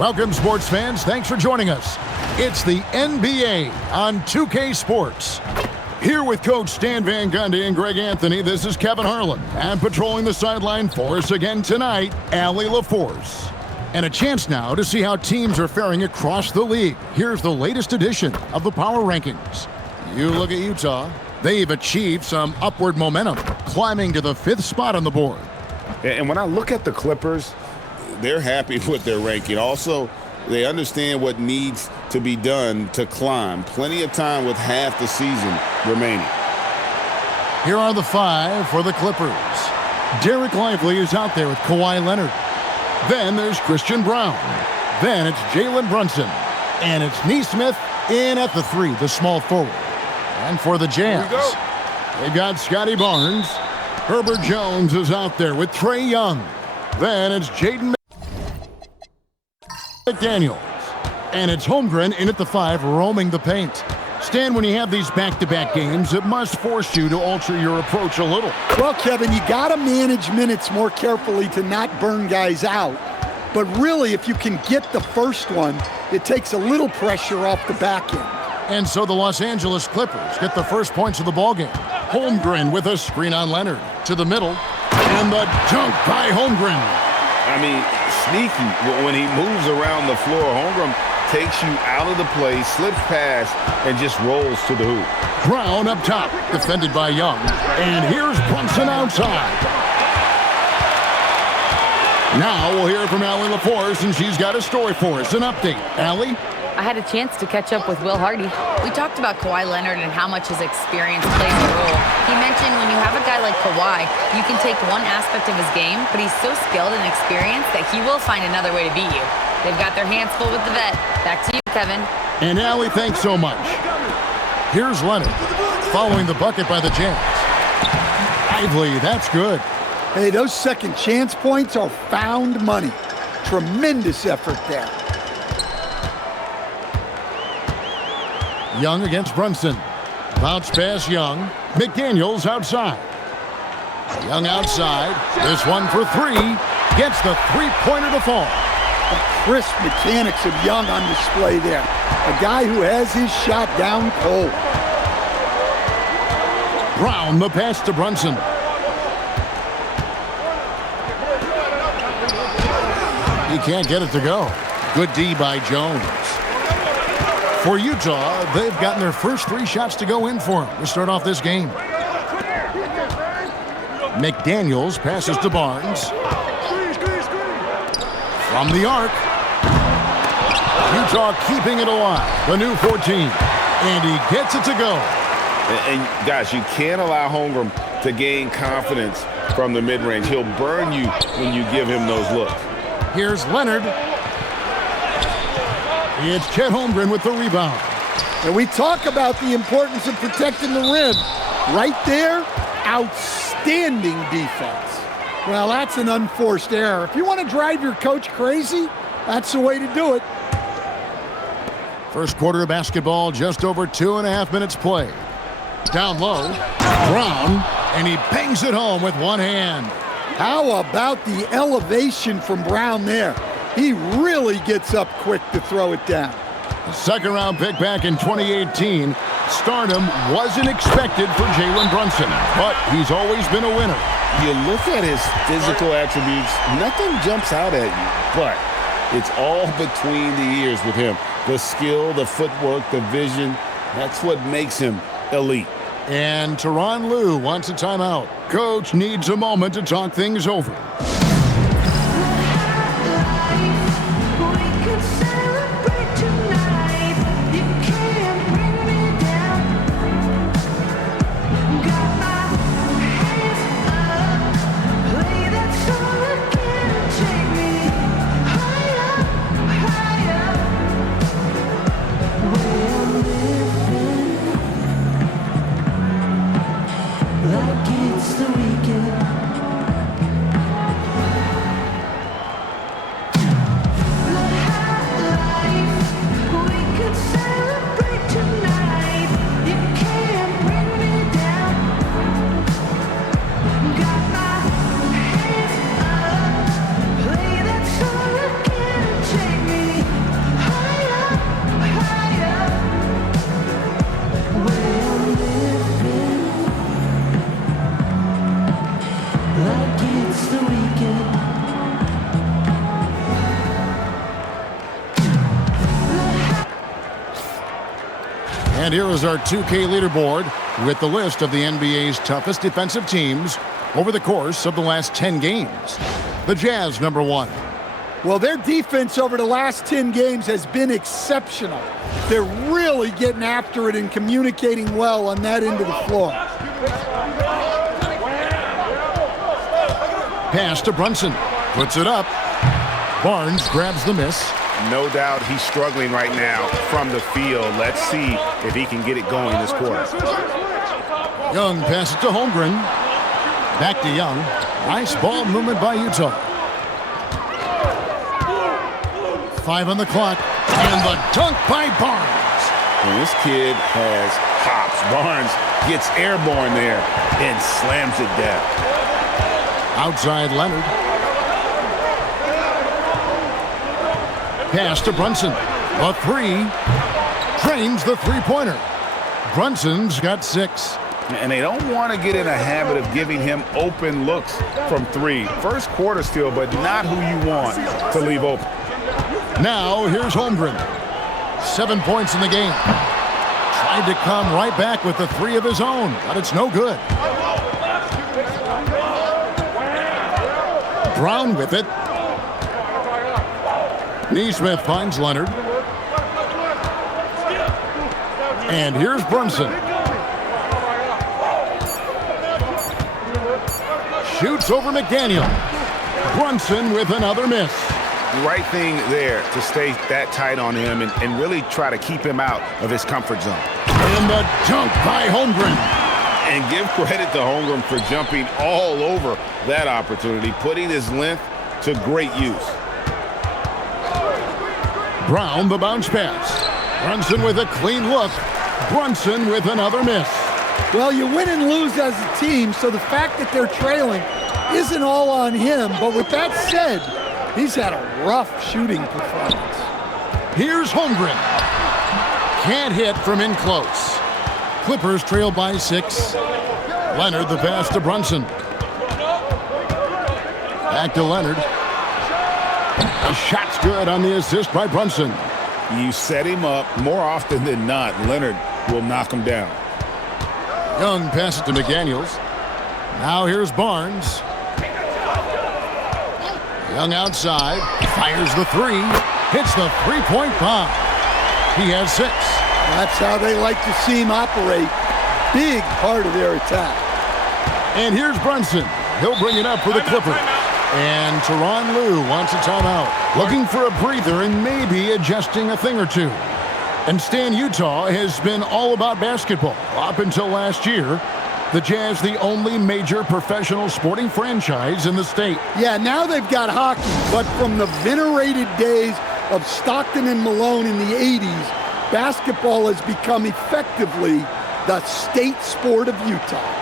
Welcome, sports fans. Thanks for joining us. It's the NBA on 2K Sports. Here with Coach Stan Van Gundy and Greg Anthony, this is Kevin Harlan. And patrolling the sideline for us again tonight, Allie LaForce. And a chance now to see how teams are faring across the league. Here's the latest edition of the Power Rankings. You look at Utah. They've achieved some upward momentum, climbing to the 5th spot on the board. And when I look at the Clippers, they're happy with their ranking. Also, they understand what needs to be done to climb. Plenty of time with half the season remaining. Here are the 5 for the Clippers. Derek Lively is out there with Kawhi Leonard. Then there's Christian Brown. Then it's Jalen Brunson. And it's Nesmith in at the 3, the small forward. And for the Jazz, they've got Scotty Barnes. Herbert Jones is out there with Trae Young. Then it's Jaden McDaniels. And it's Holmgren in at the 5, roaming the paint. Stan, when you have these back-to-back games, it must force you to alter your approach a little. Well, Kevin, you got to manage minutes more carefully to not burn guys out. But really, if you can get the first one, it takes a little pressure off the back end. And so the Los Angeles Clippers get the first points of the ballgame. Holmgren with a screen on Leonard to the middle. And the dunk by Holmgren. I mean, sneaky. When he moves around the floor, Holmgren takes you out of the play, slips past, and just rolls to the hoop. Brown up top, defended by Young. And here's Brunson outside. Now we'll hear from Allie LaForce, and she's got a story for us. An update. Allie? I had a chance to catch up with Will Hardy. We talked about Kawhi Leonard and how much his experience plays a role. He mentioned when you have a guy like Kawhi, you can take one aspect of his game, but he's so skilled and experienced that he will find another way to beat you. They've got their hands full with the vet. Back to you, Kevin. And Allie, thanks so much. Here's Leonard, following the bucket by the Jazz. Lively, that's good. Hey, those second chance points are found money. Tremendous effort there. Young against Brunson. Bounce pass Young. McDaniels outside. Young outside. This one for 3. Gets the three-pointer to fall. The crisp mechanics of Young on display there. A guy who has his shot down cold. Brown, the pass to Brunson. He can't get it to go. Good D by Jones. For Utah, they've gotten their first 3 shots to go in for them to start off this game. McDaniels passes to Barnes. From the arc. Utah keeping it alive. The new 14. And he gets it to go. And guys, you can't allow Holmgren to gain confidence from the mid-range. He'll burn you when you give him those looks. Here's Leonard. It's Chet Holmgren with the rebound. And we talk about the importance of protecting the rim. Right there, outstanding defense. Well, that's an unforced error. If you want to drive your coach crazy, that's the way to do it. First quarter of basketball, just over 2.5 minutes played. Down low, Brown, and he bangs it home with one hand. How about the elevation from Brown there? He really gets up quick to throw it down. A second-round pick back in 2018. Stardom wasn't expected for Jalen Brunson, but he's always been a winner. You look at his physical attributes, nothing jumps out at you, but it's all between the ears with him. The skill, the footwork, the vision, that's what makes him elite. And Tyronn Lue wants a timeout. Coach needs a moment to talk things over. And here is our 2K leaderboard with the list of the NBA's toughest defensive teams over the course of the last 10 games. The Jazz, number 1. Well, their defense over the last 10 games has been exceptional. They're really getting after it and communicating well on that end of the floor. Pass to Brunson. Puts it up. Barnes grabs the miss. No doubt he's struggling right now from the field. Let's see if he can get it going this quarter. Young passes to Holmgren. Back to Young. Nice ball movement by Utah. 5 on the clock. And the dunk by Barnes. And this kid has hops. Barnes gets airborne there and slams it down. Outside Leonard. Pass to Brunson. A 3. Drains the three-pointer. Brunson's got 6. And they don't want to get in a habit of giving him open looks from 3. First quarter still, but not who you want to leave open. Now here's Holmgren. 7 points in the game. Tried to come right back with the 3 of his own, but it's no good. Brown with it. Neesmith finds Leonard. And here's Brunson. Shoots over McDaniel. Brunson with another miss. The right thing there to stay that tight on him and really try to keep him out of his comfort zone. And the dunk by Holmgren. And give credit to Holmgren for jumping all over that opportunity, putting his length to great use. Brown, the bounce pass. Brunson with a clean look. Brunson with another miss. Well, you win and lose as a team, so the fact that they're trailing isn't all on him. But with that said, he's had a rough shooting performance. Here's Holmgren. Can't hit from in close. Clippers trail by 6. Leonard the pass to Brunson. Back to Leonard. The shot's good on the assist by Brunson. You set him up more often than not. Leonard will knock him down. Young passes to McDaniels. Now here's Barnes. Young outside. Fires the 3. Hits the three-point bomb. He has 6. That's how they like to see him operate. Big part of their attack. And here's Brunson. He'll bring it up for the Clippers. And Tyronn Lue wants a timeout. Looking for a breather and maybe adjusting a thing or two. And Stan, Utah has been all about basketball up until last year. The Jazz, the only major professional sporting franchise in the state. Yeah, now they've got hockey, but from the venerated days of Stockton and Malone in the 80s, basketball has become effectively the state sport of Utah.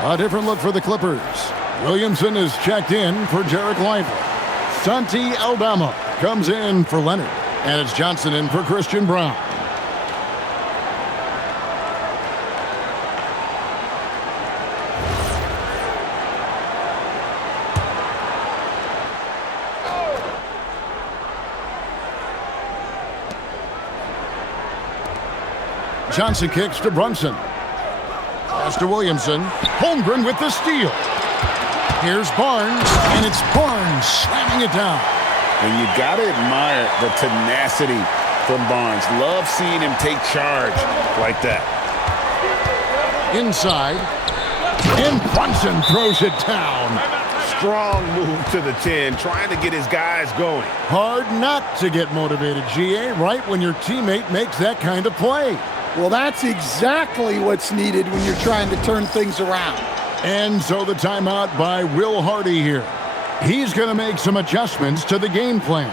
A different look for the Clippers. Williamson is checked in for Jarek Lively. Santi Aldama comes in for Leonard. And it's Johnson in for Christian Brown. Johnson kicks to Brunson. Pass to Williamson. Holmgren with the steal. Here's Barnes, and it's Barnes slamming it down. And you got to admire the tenacity from Barnes. Love seeing him take charge like that. Inside. And Brunson throws it down. Strong move to the 10, trying to get his guys going. Hard not to get motivated, GA, right when your teammate makes that kind of play. Well, that's exactly what's needed when you're trying to turn things around. And so the timeout by Will Hardy here. He's going to make some adjustments to the game plan.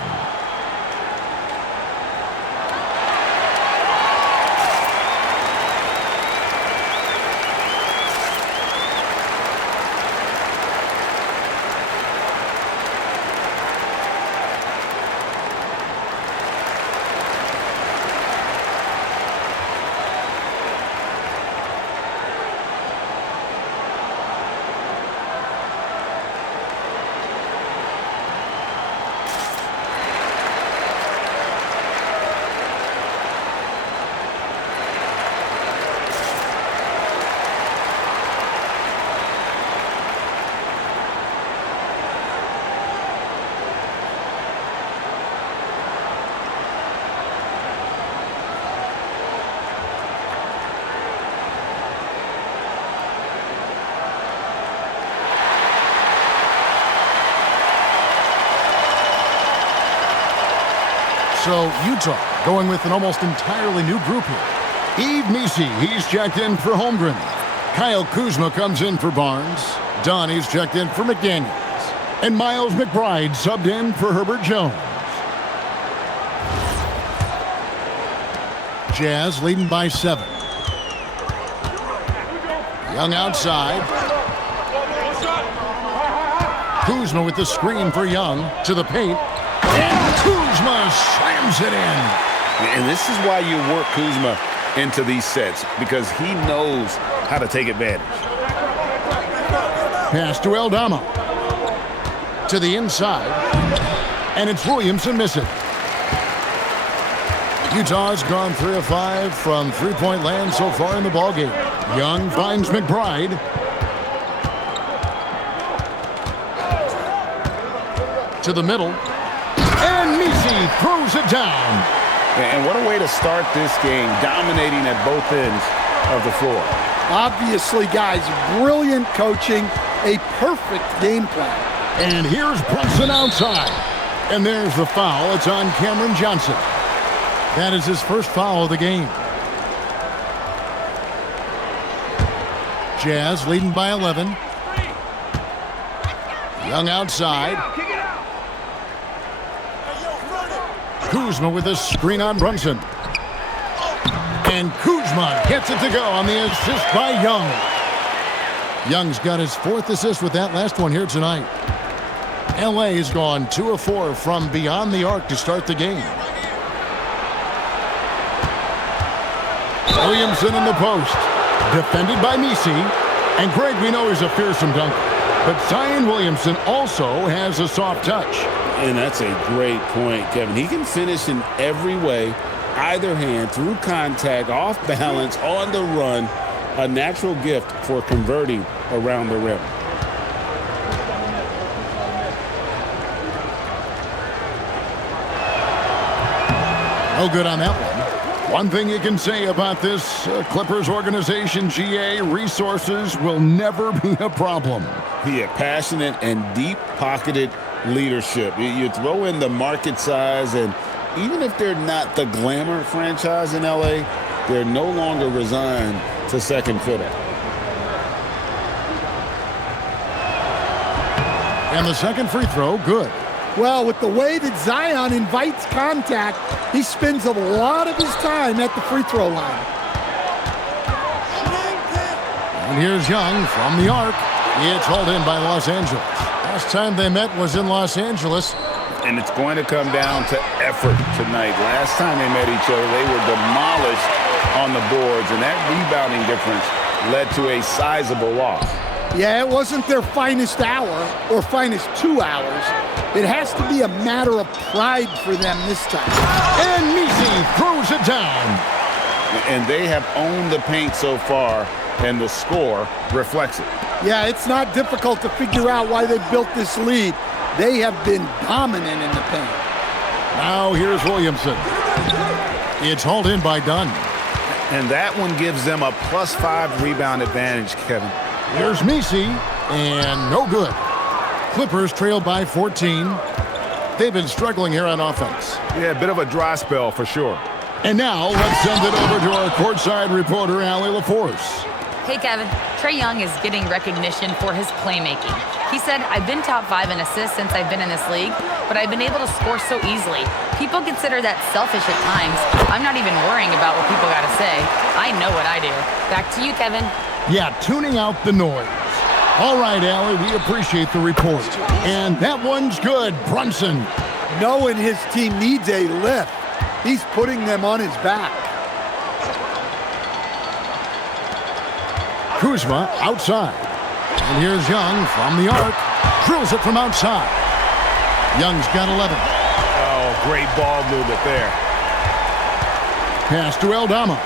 So Utah going with an almost entirely new group here. Yves Missi, he's checked in for Holmgren. Kyle Kuzma comes in for Barnes. Dunn, he's checked in for McDaniels. And Miles McBride subbed in for Herbert Jones. Jazz leading by 7. Young outside. Kuzma with the screen for Young to the paint. And Kuzma slams it in. And this is why you work Kuzma into these sets, because he knows how to take advantage. Pass to Aldama. To the inside. And it's Williamson missing. Utah's gone 3 of 5 from three-point land so far in the ballgame. Young finds McBride. To the middle. And Missi throws it down. And what a way to start this game, dominating at both ends of the floor. Obviously, guys, brilliant coaching, a perfect game plan. And here's Brunson outside. And there's the foul. It's on Cameron Johnson. That is his first foul of the game. Jazz leading by 11. Young outside. Kuzma with a screen on Brunson. And Kuzma gets it to go on the assist by Young. Young's got his 4th assist with that last one here tonight. LA's gone 2 of 4 from beyond the arc to start the game. Williamson in the post. Defended by Missi. And Greg, we know he's a fearsome dunker. But Zion Williamson also has a soft touch. And that's a great point, Kevin. He can finish in every way, either hand, through contact, off balance, on the run. A natural gift for converting around the rim. No good on that one. One thing you can say about this Clippers organization, GA, resources will never be a problem. Yeah, passionate and deep-pocketed leadership. You throw in the market size, and even if they're not the glamour franchise in LA, they're no longer resigned to second fiddle. And the second free throw, good. Well, with the way that Zion invites contact, he spends a lot of his time at the free throw line. And here's Young from the arc. It's hauled in by Los Angeles. Last time they met was in Los Angeles. And it's going to come down to effort tonight. Last time they met each other, they were demolished on the boards, and that rebounding difference led to a sizable loss. Yeah, it wasn't their finest hour or finest 2 hours. It has to be a matter of pride for them this time. And Missi throws it down. And they have owned the paint so far, and the score reflects it. Yeah, it's not difficult to figure out why they built this lead. They have been dominant in the paint. Now here's Williamson. It's hauled in by Dunn. And that one gives them a +5 rebound advantage, Kevin. Here's Missi, and no good. Clippers trail by 14. They've been struggling here on offense. Yeah, a bit of a dry spell for sure. And now let's send it over to our courtside reporter, Allie LaForce. Hey, Kevin. Trae Young is getting recognition for his playmaking. He said, I've been top 5 in assists since I've been in this league, but I've been able to score so easily. People consider that selfish at times. I'm not even worrying about what people got to say. I know what I do. Back to you, Kevin. Yeah, tuning out the noise. All right, Allie, we appreciate the report. And that one's good, Brunson. Knowing his team needs a lift, he's putting them on his back. Kuzma outside. And here's Young from the arc. Drills it from outside. Young's got 11. Oh, great ball movement there. Pass to Aldama.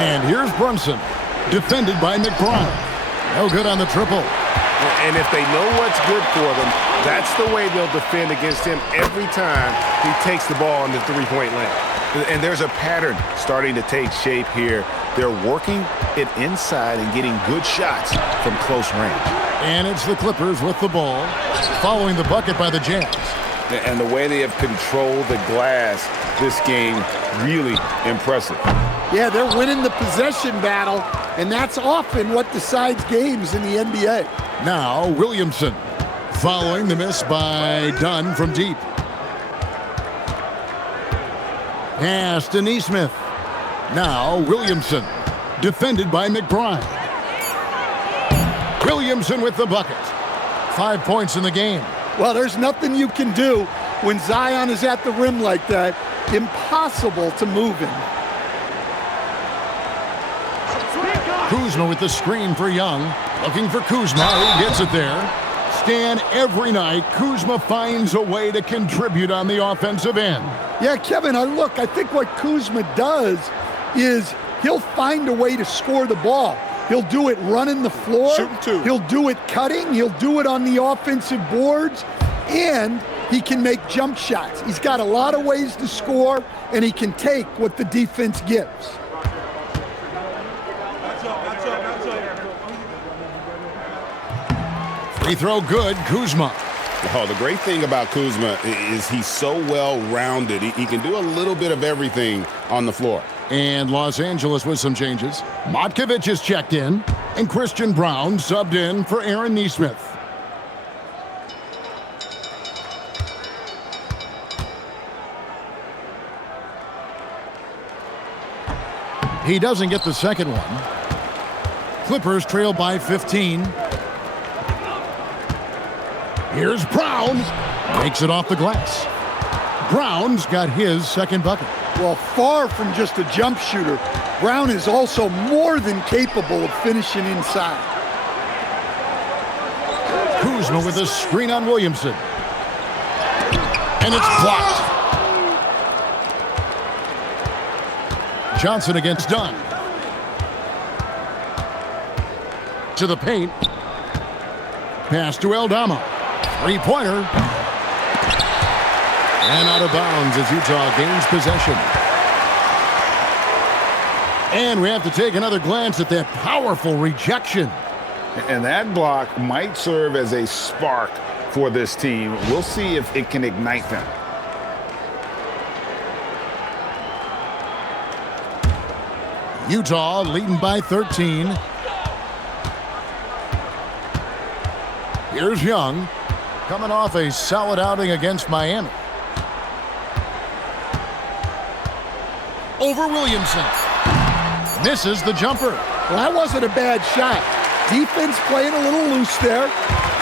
And here's Brunson, defended by McBride. No good on the triple. And if they know what's good for them, that's the way they'll defend against him every time he takes the ball in the three-point lane. And there's a pattern starting to take shape here They're working it inside and getting good shots from close range. And it's the Clippers with the ball, following the bucket by the Jazz. And the way they have controlled the glass this game, really impressive. Yeah, they're winning the possession battle, and that's often what decides games in the NBA. Now Williamson, following the miss by Dunn from deep. Pass to Neesmith. Now Williamson, defended by McBride. Williamson with the bucket. 5 points in the game. Well, there's nothing you can do when Zion is at the rim like that. Impossible to move him. Kuzma with the screen for Young. Looking for Kuzma, who gets it there. Stan, every night, Kuzma finds a way to contribute on the offensive end. Yeah, Kevin, I think what Kuzma does is he'll find a way to score the ball. He'll do it running the floor. Shooting two. He'll do it cutting. He'll do it on the offensive boards. And he can make jump shots. He's got a lot of ways to score, and he can take what the defense gives. Free throw good, Kuzma. Oh, the great thing about Kuzma is he's so well-rounded. He can do a little bit of everything on the floor. And Los Angeles with some changes. Motkovich is checked in, and Christian Brown subbed in for Aaron Neesmith. He doesn't get the second one. Clippers trail by 15. Here's Brown. Makes it off the glass. Brown's got his second bucket. Well, far from just a jump shooter, Brown is also more than capable of finishing inside. Kuzma with a screen on Williamson. And it's blocked. Johnson against Dunn. To the paint. Pass to Aldama. Three-pointer. And out of bounds as Utah gains possession. And we have to take another glance at that powerful rejection. And that block might serve as a spark for this team. We'll see if it can ignite them. Utah leading by 13. Here's Young, coming off a solid outing against Miami. Over Williamson. Misses the jumper. Well, that wasn't a bad shot. Defense playing a little loose there.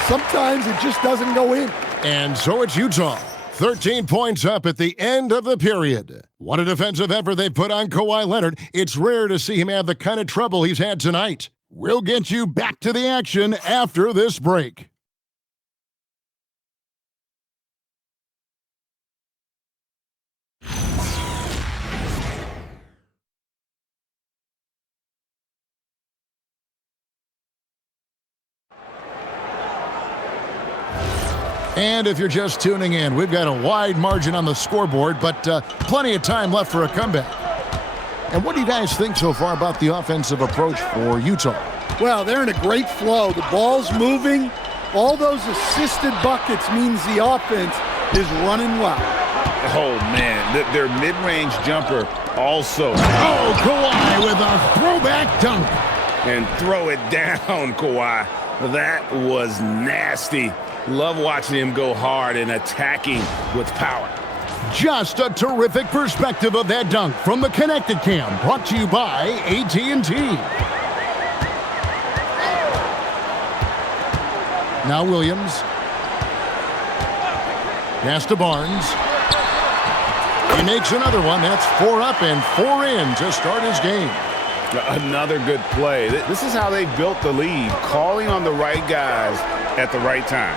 Sometimes it just doesn't go in. And so it's Utah. 13 points up at the end of the period. What a defensive effort they put on Kawhi Leonard. It's rare to see him have the kind of trouble he's had tonight. We'll get you back to the action after this break. And if you're just tuning in, we've got a wide margin on the scoreboard, but plenty of time left for a comeback. And what do you guys think so far about the offensive approach for Utah? Well, they're in a great flow. The ball's moving. All those assisted buckets means the offense is running well. Oh, man, their mid-range jumper also. Oh, Kawhi with a throwback dunk. And throw it down, Kawhi. That was nasty. Love watching him go hard and attacking with power. Just a terrific perspective of that dunk from the Connected Cam, brought to you by AT&T. Now Williams. Pass to Barnes. He makes another one. That's 4 up and 4 in to start his game. Another good play. This is how they built the lead, calling on the right guys at the right time.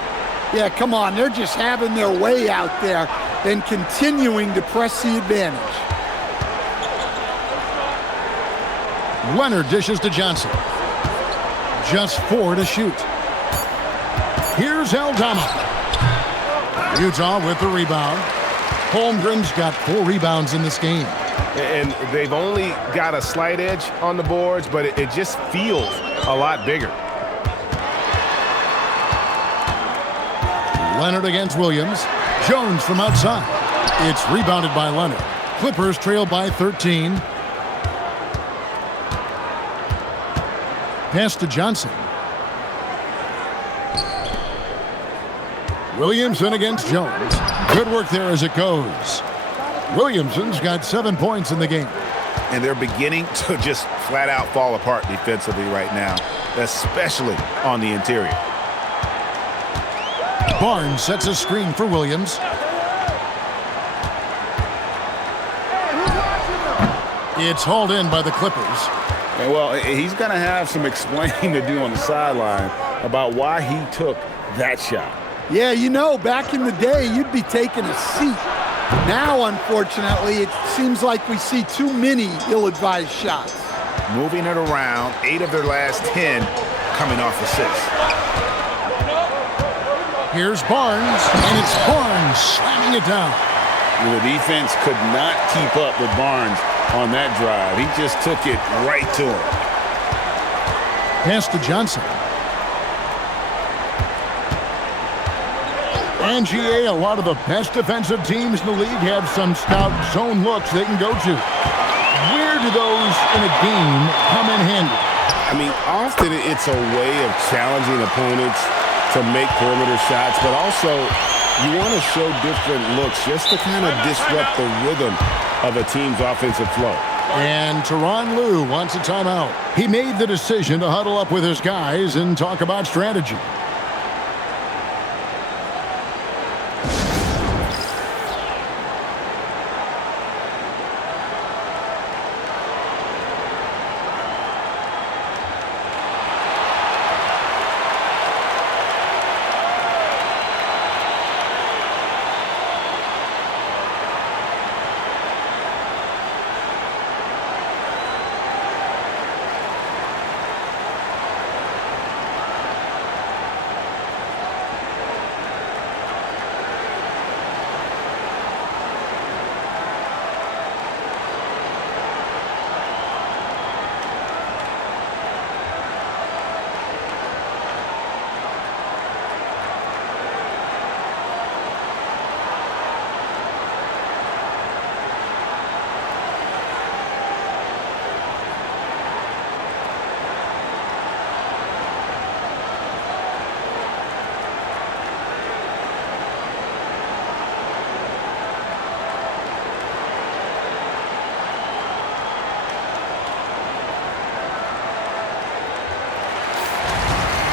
Yeah, come on. They're just having their way out there and continuing to press the advantage. Leonard dishes to Johnson. Just 4 to shoot. Here's Aldama. Utah with the rebound. Holmgren's got 4 rebounds in this game. And they've only got a slight edge on the boards, but it just feels a lot bigger. Leonard against Williams. Jones from outside. It's rebounded by Leonard. Clippers trail by 13. Pass to Johnson. Williamson against Jones. Good work there as it goes. Williamson's got 7 points in the game. And they're beginning to just flat out fall apart defensively right now, especially on the interior. Barnes sets a screen for Williams. It's hauled in by the Clippers. And well, he's going to have some explaining to do on the sideline about why he took that shot. Yeah, you know, back in the day, you'd be taking a seat. Now, unfortunately, it seems like we see too many ill-advised shots. Moving it around, 8 of their last 10 coming off assists. Here's Barnes, and it's Barnes slamming it down. The defense could not keep up with Barnes on that drive. He just took it right to him. Pass to Johnson. And GA, a lot of the best defensive teams in the league have some stout zone looks they can go to. Where do those in a game come in handy? I mean, often it's a way of challenging opponents to make perimeter shots, but also you want to show different looks just to kind of disrupt the rhythm of a team's offensive flow. And Tyronn Lue wants a timeout. He made the decision to huddle up with his guys and talk about strategy.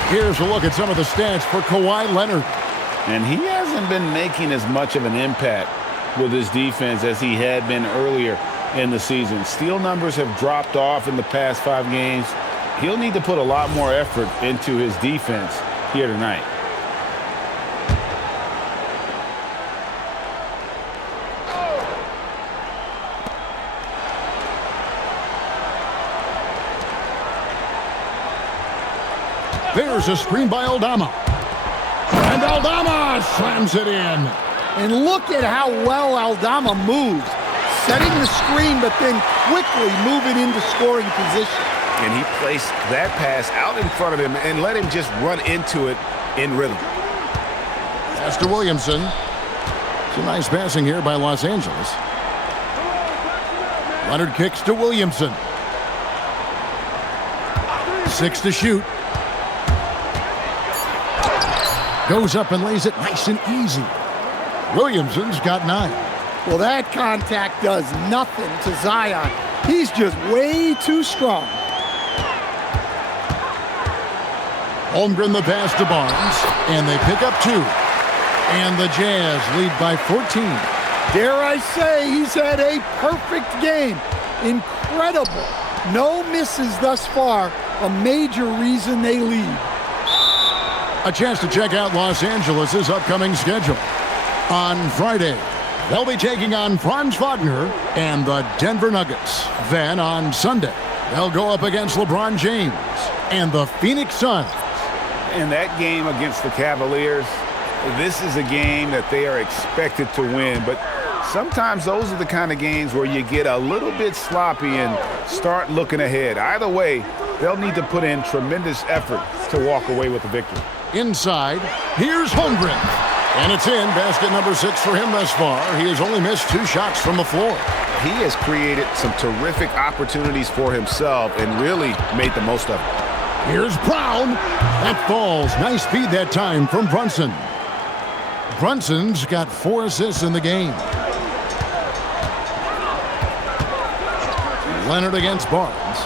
Here's a look at some of the stats for Kawhi Leonard. And he hasn't been making as much of an impact with his defense as he had been earlier in the season. Steal numbers have dropped off in the past 5 games. He'll need to put a lot more effort into his defense here tonight. There's a screen by Aldama. And Aldama slams it in. And look at how well Aldama moves. Setting the screen, but then quickly moving into scoring position. And he placed that pass out in front of him and let him just run into it in rhythm. Pass to Williamson. Some nice passing here by Los Angeles. Leonard kicks to Williamson. 6 to shoot. Goes up and lays it nice and easy. Williamson's got 9. Well, that contact does nothing to Zion. He's just way too strong. Holmgren the pass to Barnes, and they pick up 2. And the Jazz lead by 14. Dare I say he's had a perfect game. Incredible. No misses thus far. A major reason they lead. A chance to check out Los Angeles' upcoming schedule. On Friday, they'll be taking on Franz Wagner and the Denver Nuggets. Then on Sunday, they'll go up against LeBron James and the Phoenix Suns. In that game against the Cavaliers, this is a game that they are expected to win, but Sometimes those are the kind of games where you get a little bit sloppy and start looking ahead. Either way, they'll need to put in tremendous effort to walk away with the victory. Inside, here's Holmgren. And it's in, basket number 6 for him thus far. He has only missed 2 shots from the floor. He has created some terrific opportunities for himself and really made the most of it. Here's Brown. That falls. Nice feed that time from Brunson. Brunson's got 4 assists in the game. Leonard against Barnes.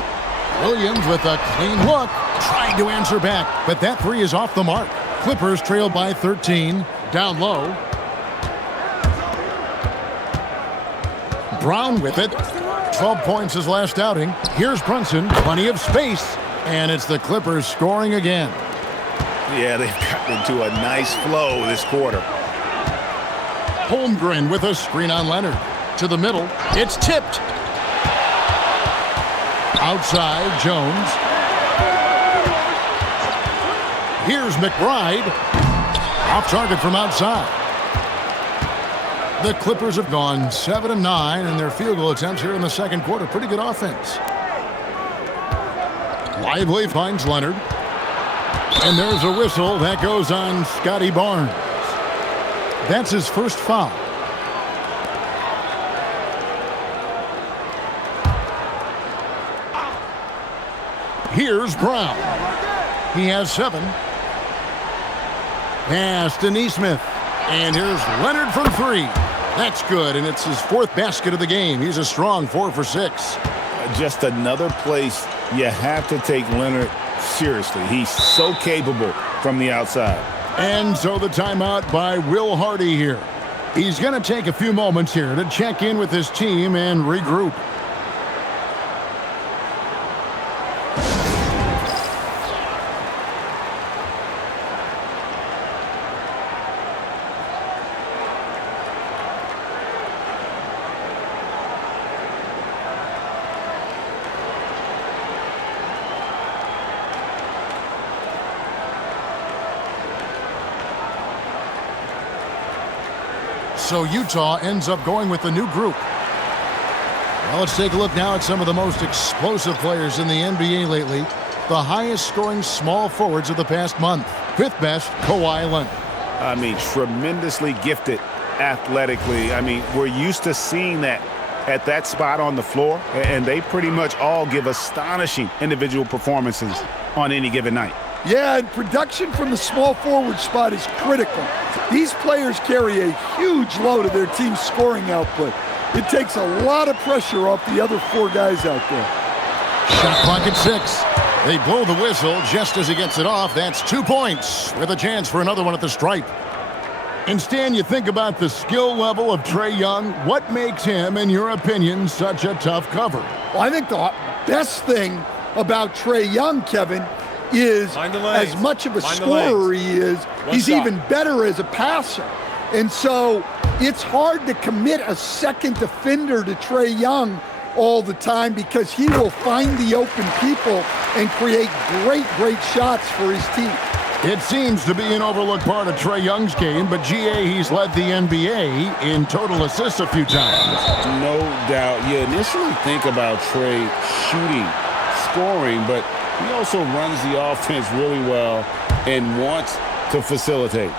Williams with a clean look. Trying to answer back, but that 3 is off the mark. Clippers trail by 13. Down low. Brown with it. 12 points his last outing. Here's Brunson. Plenty of space. And it's the Clippers scoring again. Yeah, they've gotten into a nice flow this quarter. Holmgren with a screen on Leonard. To the middle. It's tipped. Outside, Jones. Here's McBride. Off target from outside. The Clippers have gone 7-9 in their field goal attempts here in the second quarter. Pretty good offense. Lively finds Leonard. And there's a whistle that goes on Scotty Barnes. That's his first foul. Here's Brown. He has 7. Pass to Nesmith. And here's Leonard from 3. That's good, and it's his 4th basket of the game. He's a strong 4 for 6. Just another place you have to take Leonard seriously. He's so capable from the outside. And so the timeout by Will Hardy here. He's going to take a few moments here to check in with his team and regroup. So Utah ends up going with the new group. Well, let's take a look now at some of the most explosive players in the NBA lately. The highest scoring small forwards of the past month. 5th best, Kawhi Leonard. I mean, tremendously gifted athletically. I mean, we're used to seeing that at that spot on the floor, and they pretty much all give astonishing individual performances on any given night. Yeah, and production from the small forward spot is critical. These players carry a huge load of their team's scoring output. It takes a lot of pressure off the other 4 guys out there. Shot clock at 6. They blow the whistle just as he gets it off. That's 2 points with a chance for another one at the stripe. And Stan, you think about the skill level of Trae Young. What makes him, in your opinion, such a tough cover? Well, I think the best thing about Trae Young, Kevin, is as much of a scorer he is, he's even better as a passer. And so it's hard to commit a second defender to Trae Young all the time because he will find the open people and create great shots for his team. It seems to be an overlooked part of Trae Young's game, but GA, he's led the NBA in total assists a few times. No doubt. You initially think about Trae shooting, scoring, but he also runs the offense really well and wants to facilitate.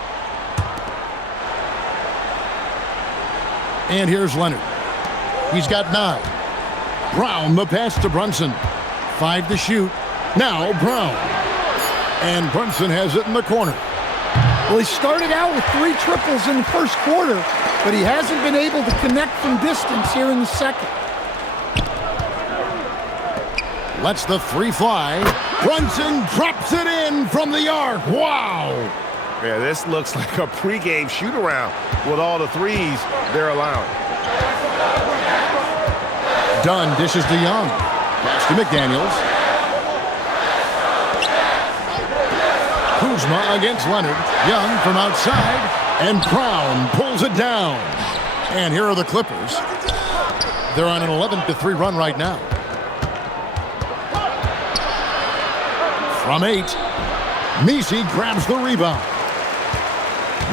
And here's Leonard. He's got 9. Brown, the pass to Brunson. 5 to shoot. Now Brown. And Brunson has it in the corner. Well, he started out with 3 triples in the first quarter, but he hasn't been able to connect from distance here in the second. Lets the 3 fly. Brunson drops it in from the arc. Wow. Yeah, this looks like a pregame shoot-around with all the threes they're allowing. Dunn dishes to Young. Pass to McDaniels. Kuzma against Leonard. Young from outside. And Brown pulls it down. And here are the Clippers. They're on an 11-3 run right now. From 8, Messi grabs the rebound.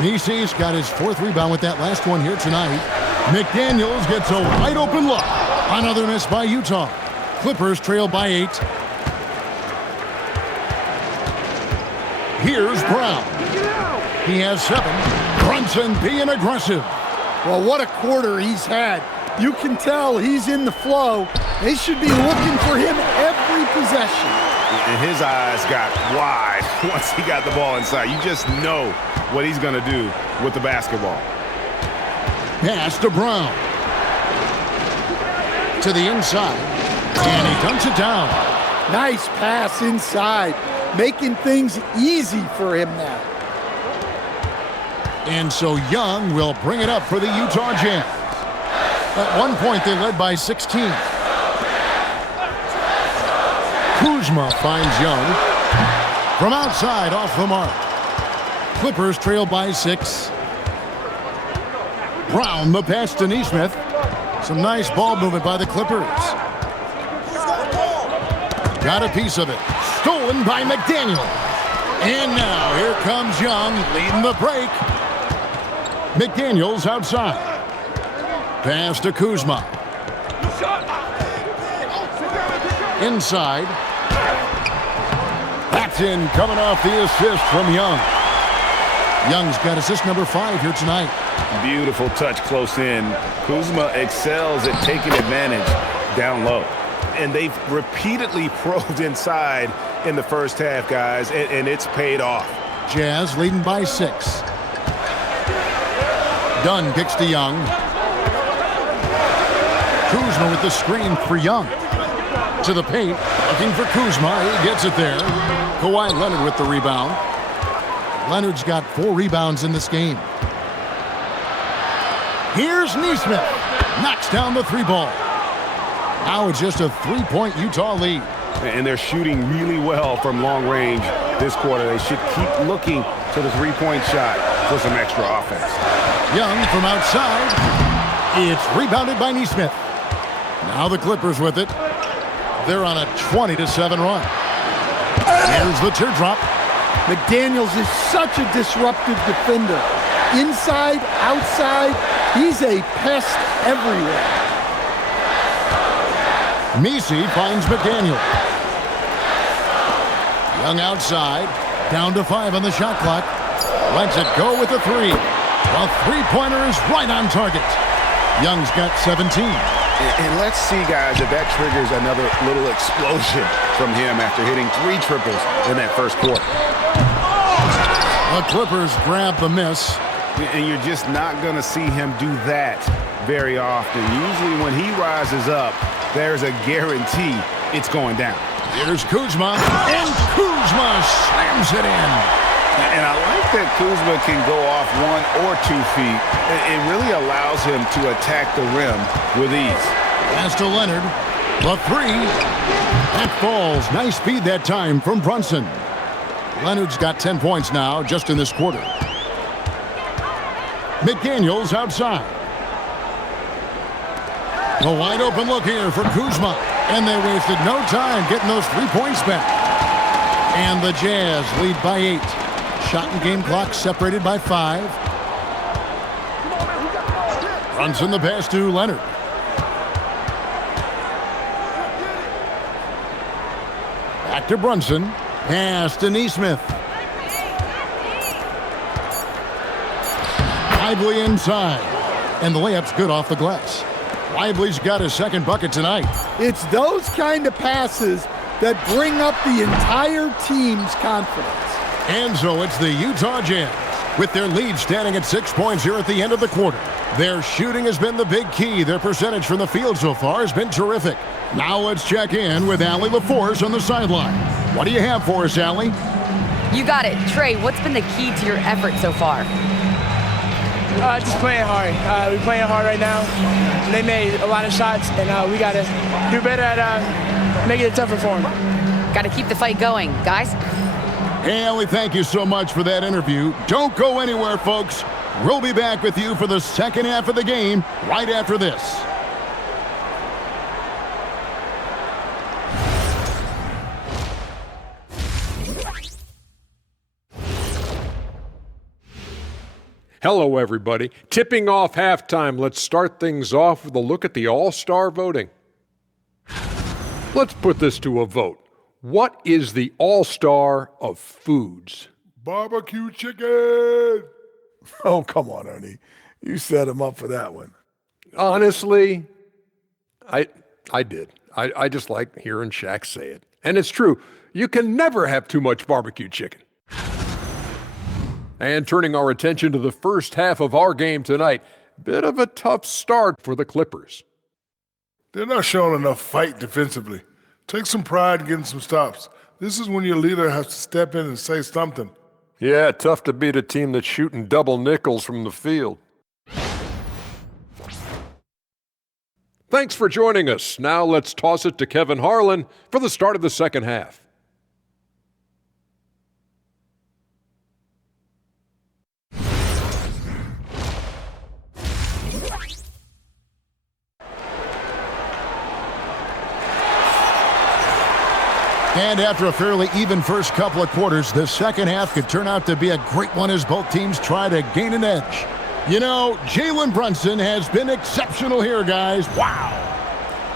Messi's got his 4th rebound with that last one here tonight. McDaniels gets a wide open look. Another miss by Utah. Clippers trail by 8. Here's Brown. He has 7. Brunson being aggressive. Well, what a quarter he's had. You can tell he's in the flow. They should be looking for him every possession. And his eyes got wide once he got the ball inside. You just know what he's going to do with the basketball. Pass to Brown. To the inside. And he dunks it down. Nice pass inside, making things easy for him now. And so Young will bring it up for the Utah Jazz. At one point, they led by 16. Kuzma finds Young. From outside, off the mark. Clippers trail by 6. Brown, the pass to Nesmith. Some nice ball movement by the Clippers. Got a piece of it. Stolen by McDaniel. And now here comes Young leading the break. McDaniels outside. Pass to Kuzma. Inside. That's in, coming off the assist from Young. Young's got assist number 5 here tonight. Beautiful touch close in. Kuzma excels at taking advantage down low. And they've repeatedly probed inside in the first half, guys, and it's paid off. Jazz leading by 6. Dunn kicks to Young. Kuzma with the screen for Young. To the paint, looking for Kuzma. He gets it there. Kawhi Leonard with the rebound. Leonard's got 4 rebounds in this game. Here's Nesmith. Knocks down the 3-ball. Now it's just a 3-point Utah lead. And they're shooting really well from long range this quarter. They should keep looking to the 3-point shot for some extra offense. Young from outside. It's rebounded by Nesmith. Now the Clippers with it. They're on a 20-7 run. Here's the teardrop. McDaniels is such a disruptive defender. Inside, outside, he's a pest everywhere. Messi finds McDaniel. Young outside. Down to 5 on the shot clock. Lets it go with a 3. A 3-pointer is right on target. Young's got 17. And let's see, guys, if that triggers another little explosion from him after hitting 3 triples in that first quarter. The Clippers grab the miss. And you're just not going to see him do that very often. Usually when he rises up, there's a guarantee it's going down. Here's Kuzma, and Kuzma slams it in. And I like that Kuzma can go off 1 or 2 feet. It really allows him to attack the rim with ease. Pass to Leonard. The 3. That falls. Nice speed that time from Brunson. Leonard's got 10 points now just in this quarter. McDaniels outside. A wide open look here for Kuzma. And they wasted no time getting those 3 points back. And the Jazz lead by 8. Shot and game clock separated by 5. Brunson the pass to Leonard. Back to Brunson. Pass to Nesmith. Lively inside. And the layup's good off the glass. Lively's got his 2nd bucket tonight. It's those kind of passes that bring up the entire team's confidence. And so it's the Utah Jazz with their lead standing at 6 points here at the end of the quarter. Their shooting has been the big key. Their percentage from the field so far has been terrific. Now let's check in with Allie LaForce on the sideline. What do you have for us, Allie? You got it. Trey, what's been the key to your effort so far? Just playing hard. We're playing hard right now. They made a lot of shots, and we got to do better at making it tougher for them. Got to keep the fight going. Guys? Hey, Allie, thank you so much for that interview. Don't go anywhere, folks. We'll be back with you for the second half of the game right after this. Hello, everybody. Tipping off halftime. Let's start things off with a look at the All-Star voting. Let's put this to a vote. What is the All-Star of foods? Barbecue chicken. Oh, come on, Ernie. You set him up for that one. Honestly, I did. I just like hearing Shaq say it. And it's true. You can never have too much barbecue chicken. And turning our attention to the first half of our game tonight, bit of a tough start for the Clippers. They're not showing enough fight defensively. Take some pride in getting some stops. This is when your leader has to step in and say something. Yeah, tough to beat a team that's shooting double nickels from the field. Thanks for joining us. Now let's toss it to Kevin Harlan for the start of the second half. And after a fairly even first couple of quarters, the second half could turn out to be a great one as both teams try to gain an edge. You know, Jalen Brunson has been exceptional here, guys. Wow.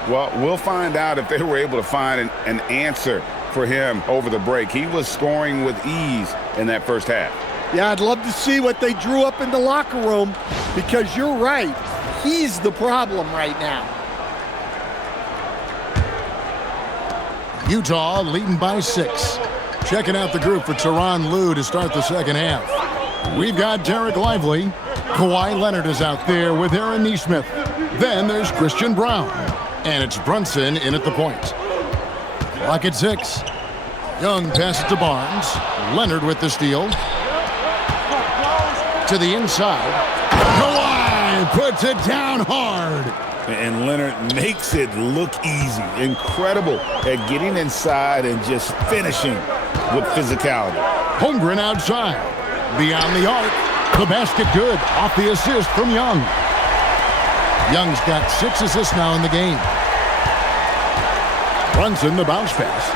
Well, we'll find out if they were able to find an answer for him over the break. He was scoring with ease in that first half. Yeah, I'd love to see what they drew up in the locker room, because you're right. He's the problem right now. Utah leading by 6. Checking out the group for Tyronn Lue to start the second half. We've got Derek Lively. Kawhi Leonard is out there with Aaron Nesmith. Then there's Christian Brown. And it's Brunson in at the point. Clock at 6. Young passes to Barnes. Leonard with the steal. To the inside. Kawhi puts it down hard. And Leonard makes it look easy. Incredible at getting inside and just finishing with physicality. Holmgren outside. Beyond the arc. The basket good. Off the assist from Young. Young's got 6 assists now in the game. Brunson the bounce pass.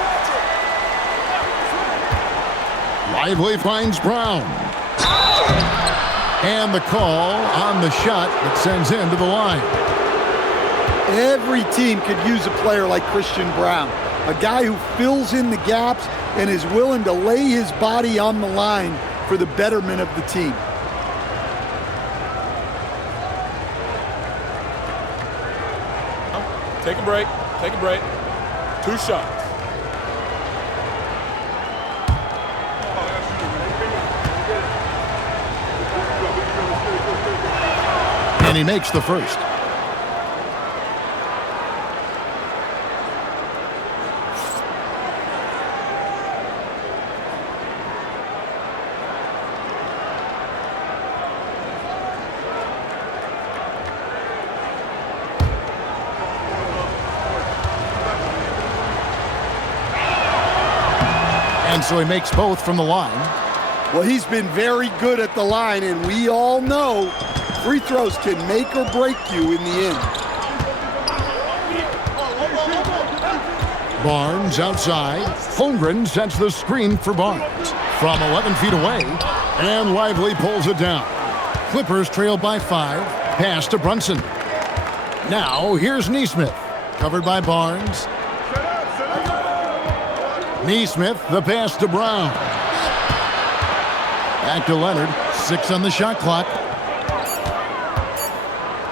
Lively finds Brown. And the call on the shot that sends him to the line. Every team could use a player like Christian Brown, a guy who fills in the gaps and is willing to lay his body on the line for the betterment of the team. Take a break. Take a break. 2 shots. And he makes the first. And so he makes both from the line. Well, he's been very good at the line, and we all know free throws can make or break you in the end. Barnes outside. Holmgren sets the screen for Barnes. From 11 feet away, and Lively pulls it down. Clippers trail by 5. Pass to Brunson. Now, here's Nesmith. Covered by Barnes. Nesmith, the pass to Brown. Back to Leonard. 6 on the shot clock.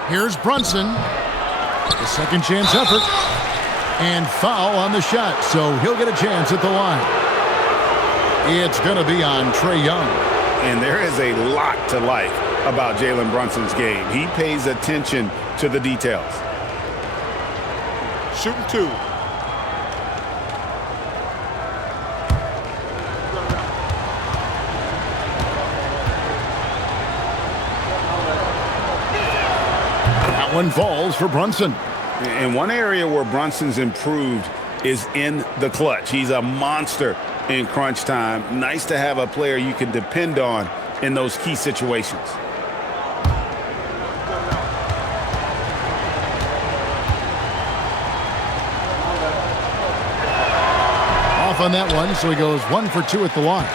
Here's Brunson. The second chance effort. And foul on the shot, so he'll get a chance at the line. It's going to be on Trae Young. And there is a lot to like about Jalen Brunson's game. He pays attention to the details. Shooting 2. That one falls for Brunson. And one area where Brunson's improved is in the clutch. He's a monster in crunch time. Nice to have a player you can depend on in those key situations. Off on that one, so he goes 1 for 2 at the line.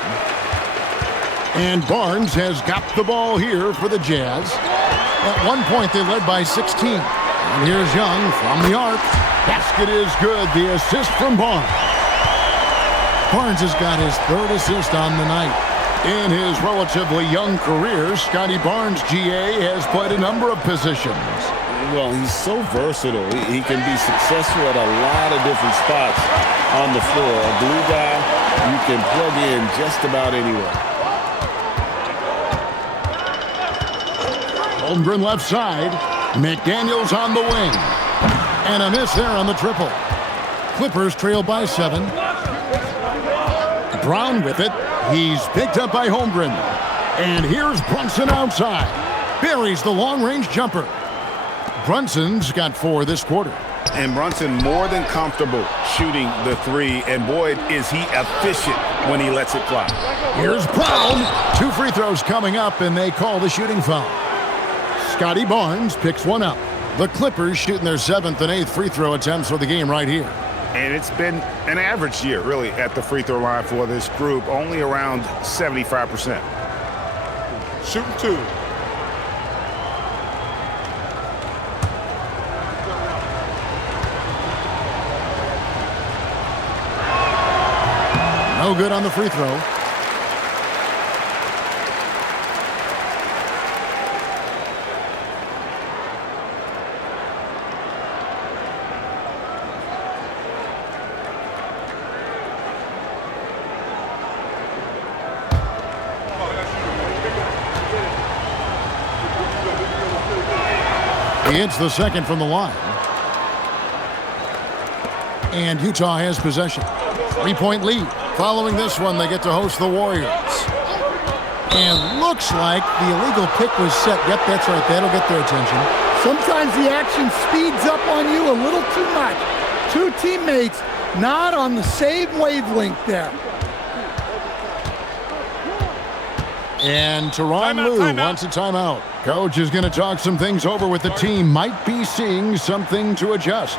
And Barnes has got the ball here for the Jazz. At one point, they led by 16. And here's Young from the arc. Basket is good. The assist from Barnes. Barnes has got his third assist on the night. In his relatively young career, Scotty Barnes, GA, has played a number of positions. Well, he's so versatile. He can be successful at a lot of different spots on the floor. A glue guy you can plug in just about anywhere. Holmgren left side. McDaniels on the wing. And a miss there on the triple. Clippers trail by 7. Brown with it. He's picked up by Holmgren. And here's Brunson outside. Buries the long-range jumper. Brunson's got 4 this quarter. And Brunson more than comfortable shooting the 3. And boy, is he efficient when he lets it fly. Here's Brown. 2 free throws coming up, and they call the shooting foul. Scotty Barnes picks one up. The Clippers shooting their 7th and 8th free throw attempts for the game right here. And it's been an average year, really, at the free throw line for this group, only around 75%. Shooting 2. No good on the free throw. He hits the second from the line. And Utah has possession. 3-point lead. Following this one, they get to host the Warriors. And looks like the illegal pick was set. Yep, that's right. That'll get their attention. Sometimes the action speeds up on you a little too much. 2 teammates not on the same wavelength there. And Tyronn Lue wants a timeout. Coach is going to talk some things over with the team. Might be seeing something to adjust.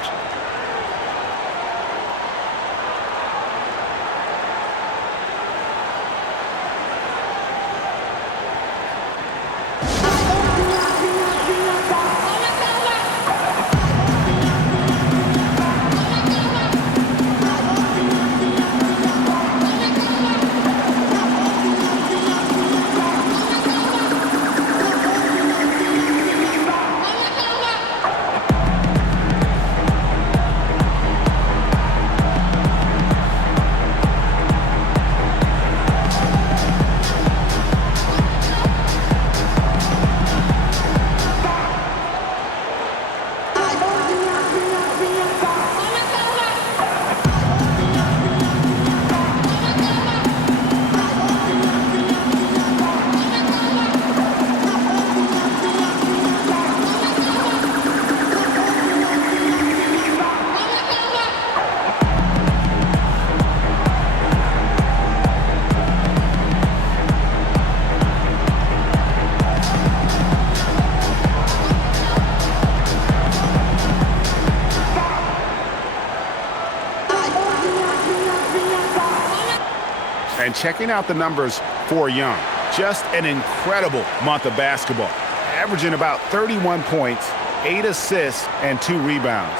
And checking out the numbers for Young, just an incredible month of basketball, averaging about 31 points, 8 assists, and 2 rebounds.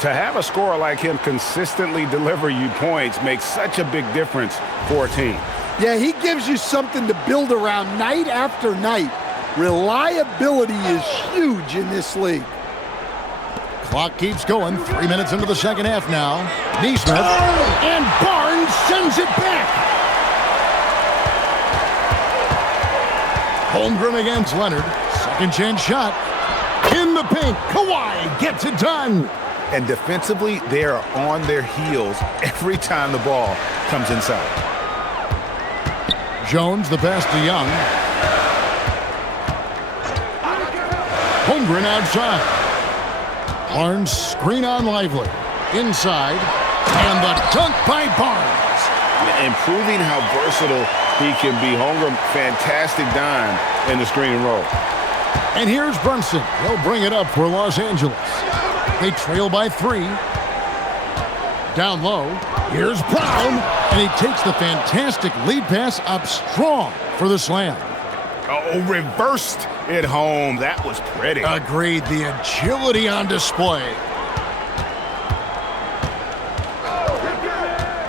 To have a scorer like him consistently deliver you points makes such a big difference for a team. Yeah, he gives you something to build around night after night. Reliability is huge in this league. Clock keeps going. 3 minutes into the second half now. Neesmith and Barnes sends it back. Holmgren against Leonard. Second chance shot. In the paint. Kawhi gets it done. And defensively, they are on their heels every time the ball comes inside. Jones, the pass to Young. Holmgren outside. Barnes, screen on Lively. Inside. And the dunk by Barnes. Improving how versatile he can be. Holmgren, fantastic dime in the screen and roll. And here's Brunson. He'll bring it up for Los Angeles. They trail by 3. Down low. Here's Brown. And he takes the fantastic lead pass up strong for the slam. Oh, reversed it home. That was pretty. Agreed. The agility on display.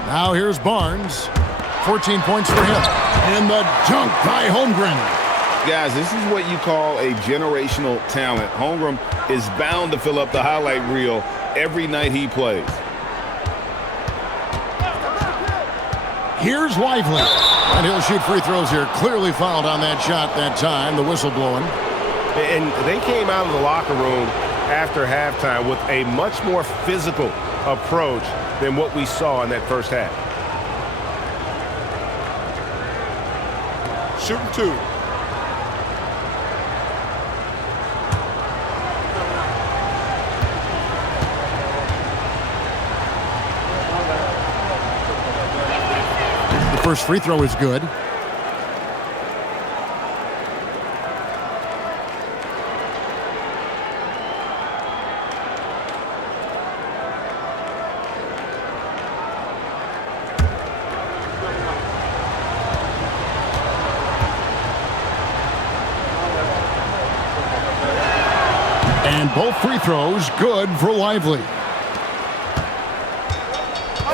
Now here's Barnes. 14 points for him. And the dunk by Holmgren. Guys, this is what you call a generational talent. Holmgren is bound to fill up the highlight reel every night he plays. Here's Lively. And he'll shoot free throws here. Clearly fouled on that shot that time. The whistle blowing. And they came out of the locker room after halftime with a much more physical approach than what we saw in that first half. Shooting 2. The first free throw is good. And both free throws good for Lively.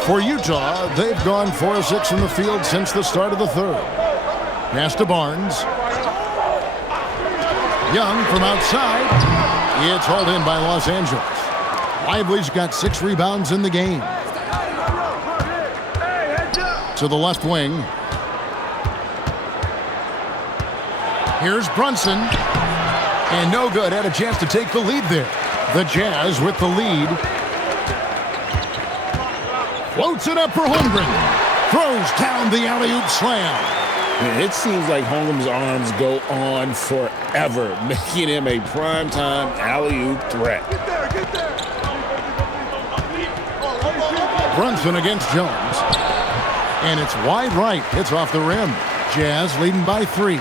For Utah, they've gone 4 of 6 from the field since the start of the third. Pass to Barnes. Young from outside. It's hauled in by Los Angeles. Lively's got 6 rebounds in the game. To the left wing. Here's Brunson. And no good. Had a chance to take the lead there. The Jazz with the lead. Floats it up for Holmgren. Throws down the alley-oop slam. Man, it seems like Holmgren's arms go on forever, making him a primetime alley-oop threat. Brunson against Jones. And it's wide right. It's off the rim. Jazz leading by 3.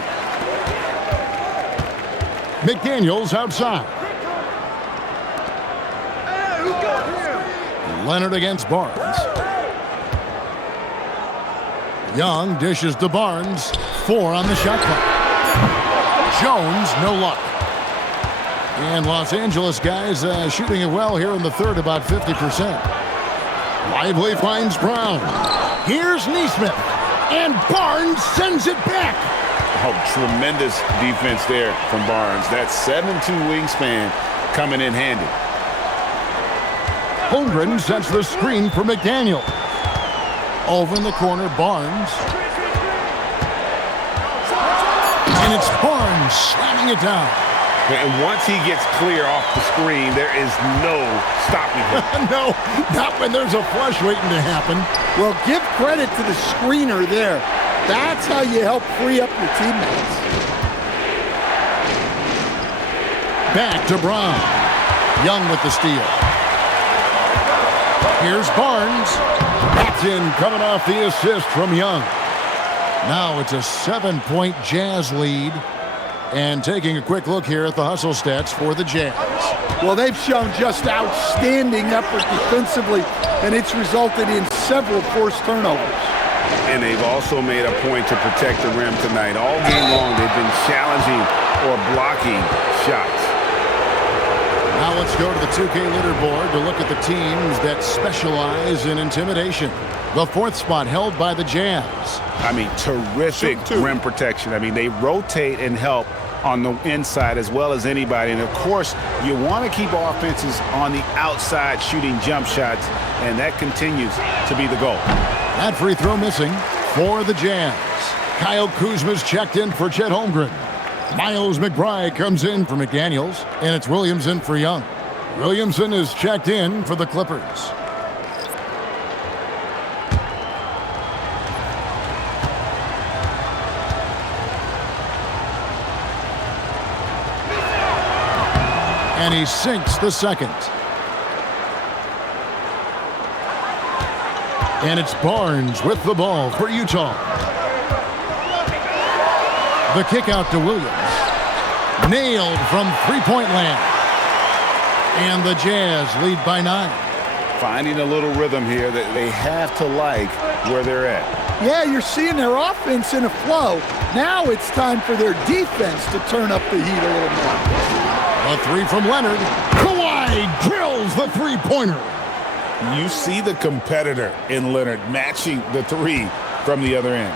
McDaniels outside. Leonard against Barnes. Young dishes to Barnes. 4 on the shot clock. Jones, no luck. And Los Angeles guys shooting it well here in the third, about 50%. Lively finds Brown. Here's Nesmith. And Barnes sends it back. Oh, tremendous defense there from Barnes. That 7'2" wingspan coming in handy. Holmgren sets the screen for McDaniel. Over in the corner, Barnes. And it's Barnes slamming it down. And once he gets clear off the screen, there is no stopping him. No, not when there's a flush waiting to happen. Well, give credit to the screener there. That's how you help free up your teammates. Back to Brown. Young with the steal. Here's Barnes. That's in, coming off the assist from Young. Now it's a 7-point Jazz lead. And taking a quick look here at the hustle stats for the Jazz. Well, they've shown just outstanding effort defensively, and it's resulted in several forced turnovers. And they've also made a point to protect the rim tonight. All game long, they've been challenging or blocking shots. Now let's go to the 2K leaderboard to look at the teams that specialize in intimidation. The 4th spot held by the Jazz. I mean, terrific rim protection. I mean, they rotate and help on the inside as well as anybody. And, of course, you want to keep offenses on the outside shooting jump shots, and that continues to be the goal. That free throw missing for the Jazz. Kyle Kuzma's checked in for Chet Holmgren. Miles McBride comes in for McDaniels, and it's Williamson for Young. Williamson is checked in for the Clippers. And he sinks the second. And it's Barnes with the ball for Utah. The kick out to Williams. Nailed from three-point land. And the Jazz lead by 9. Finding a little rhythm here that they have to like where they're at. Yeah, you're seeing their offense in a flow. Now it's time for their defense to turn up the heat a little more. A three from Leonard. Kawhi drills the three-pointer. You see the competitor in Leonard matching the three from the other end.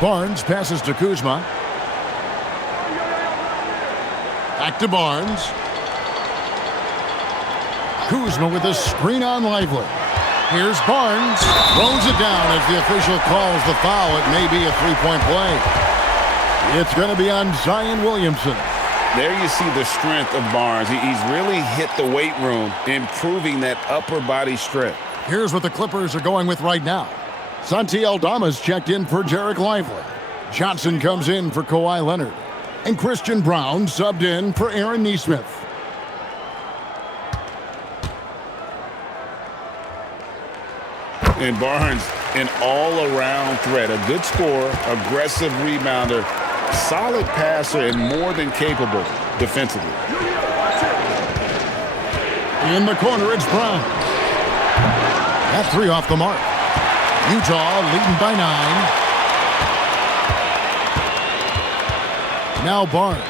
Barnes passes to Kuzma. Back to Barnes. Kuzma with a screen on Lively. Here's Barnes. Throws it down as the official calls the foul. It may be a three-point play. It's going to be on Zion Williamson. There you see the strength of Barnes. He's really hit the weight room, improving that upper body strength. Here's what the Clippers are going with right now. Santi Aldama's checked in for Jarek Lively. Johnson comes in for Kawhi Leonard. And Christian Brown subbed in for Aaron Nesmith. And Barnes, an all-around threat. A good scorer, aggressive rebounder, solid passer, and more than capable defensively. In the corner, it's Brown. That three off the mark. Utah leading by 9. Now Barnes.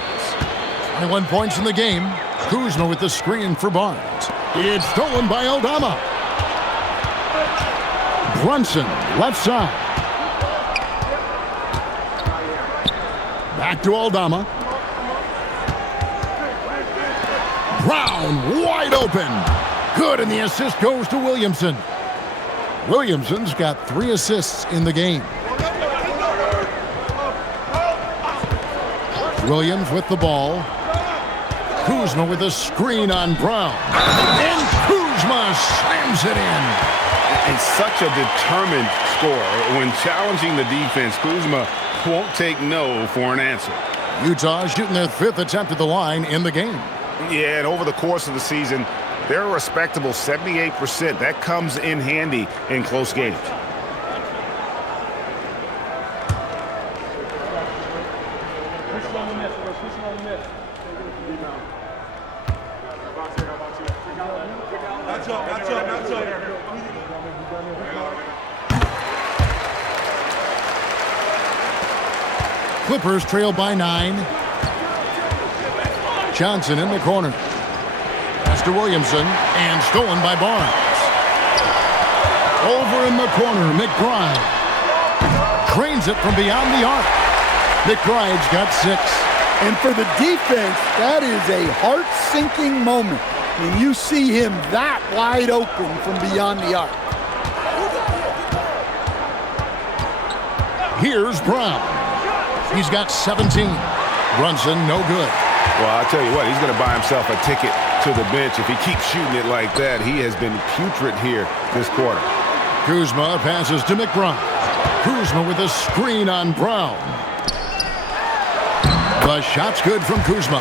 21 points in the game. Kuzma with the screen for Barnes. It's stolen by Aldama. Brunson, left side. Back to Aldama. Brown wide open. Good, and the assist goes to Williamson. Williamson's got 3 assists in the game. Williams with the ball. Kuzma with a screen on Brown. And Kuzma slams it in. And such a determined scorer. When challenging the defense, Kuzma won't take no for an answer. Utah shooting their 5th attempt at the line in the game. Yeah, and over the course of the season, they're a respectable 78%. That comes in handy in close games. Clippers trail by 9. Johnson in the corner. Pass to Williamson, and stolen by Barnes. Over in the corner, McBride. Drains it from beyond the arc. McBride's got 6. And for the defense, that is a heart-sinking moment when you see him that wide open from beyond the arc. Here's Brown. He's got 17. Brunson, no good. Well, I'll tell you what, he's going to buy himself a ticket to the bench. If he keeps shooting it like that, he has been putrid here this quarter. Kuzma passes to McBride. Kuzma with a screen on Brown. The shot's good from Kuzma.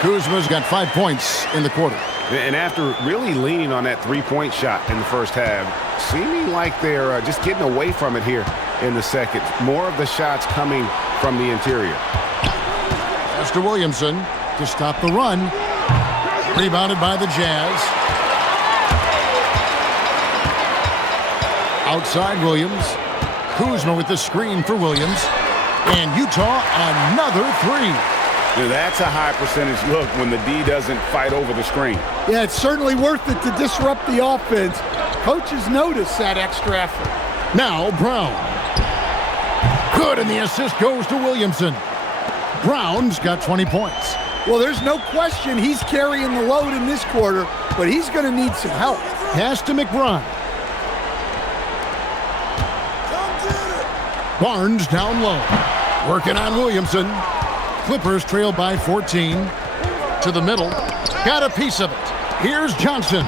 Kuzma's got 5 points in the quarter. And after really leaning on that three-point shot in the first half, seeming like they're just getting away from it here in the second. More of the shots coming from the interior. Pass to Williamson to stop the run. Rebounded by the Jazz. Outside Williams. Kuzma with the screen for Williams. And Utah another 3. Now that's a high percentage look when the D doesn't fight over the screen. Yeah, it's certainly worth it to disrupt the offense. Coaches notice that extra effort. Now Brown. Good, and the assist goes to Williamson. Brown's got 20 points. Well, there's no question he's carrying the load in this quarter, but he's going to need some help. Pass to McBride. Barnes down low. Working on Williamson. Clippers trail by 14. To the middle. Got a piece of it. Here's Johnson.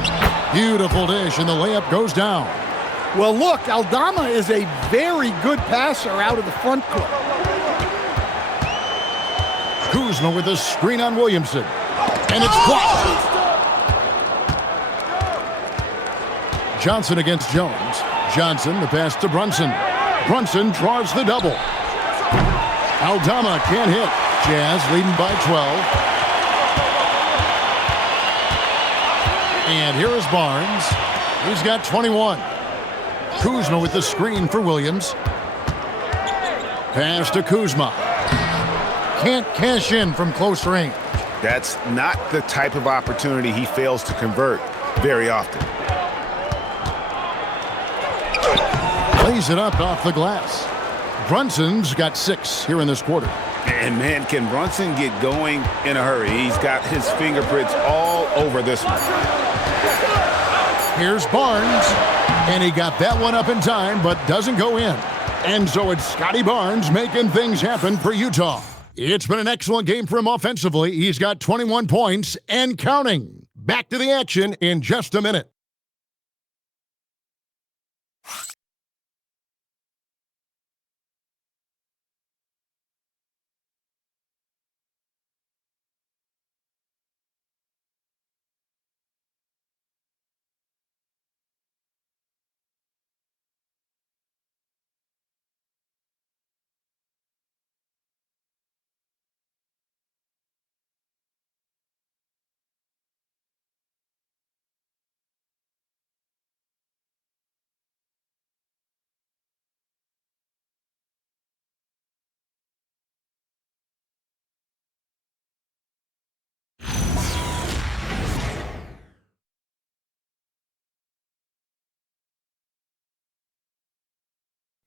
Beautiful dish, and the layup goes down. Well, look, Aldama is a very good passer out of the front court. Kuzma with a screen on Williamson. And it's blocked. Johnson against Jones. Johnson, the pass to Brunson. Brunson draws the double. Aldama can't hit. Jazz leading by 12. And here is Barnes. He's got 21. Kuzma with the screen for Williams. Pass to Kuzma. Can't cash in from close range. That's not the type of opportunity he fails to convert very often. Lays it up off the glass. Brunson's got 6 here in this quarter. And, man, can Brunson get going in a hurry? He's got his fingerprints all over this one. Here's Barnes. And he got that one up in time, but doesn't go in. And so it's Scotty Barnes making things happen for Utah. It's been an excellent game for him offensively. He's got 21 points and counting. Back to the action in just a minute.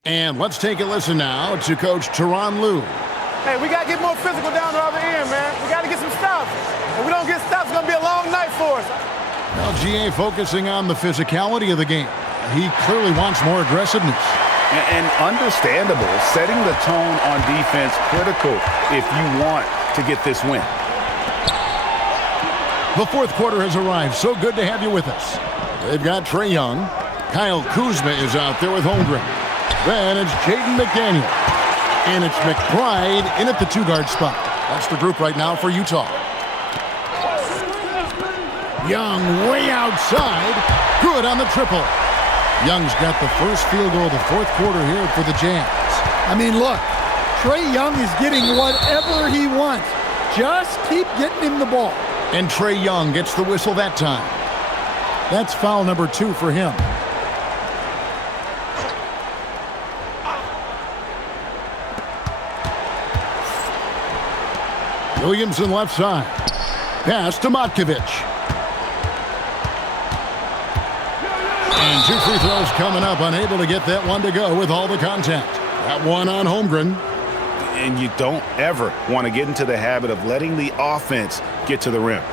And let's take a listen now to Coach Tyronn Lue. Hey, we got to get more physical down the other end, man. We got to get some stops. If we don't get stops, it's going to be a long night for us. Well, GA focusing on the physicality of the game. He clearly wants more aggressiveness. And understandable, setting the tone on defense critical if you want to get this win. The fourth quarter has arrived. So good to have you with us. They've got Trae Young. Kyle Kuzma is out there with Holmgren. Then it's Jaden McDaniel. And it's McBride in at the 2-guard spot. That's the group right now for Utah. Young way outside. Good on the triple. Young's got the first field goal of the fourth quarter here for the Jazz. I mean, look, Trae Young is getting whatever he wants. Just keep getting him the ball. And Trae Young gets the whistle that time. That's foul number 2 for him. Williamson left side. Pass to Matkovic. And 2 free throws coming up. Unable to get that one to go with all the contact. That one on Holmgren. And you don't ever want to get into the habit of letting the offense get to the rim.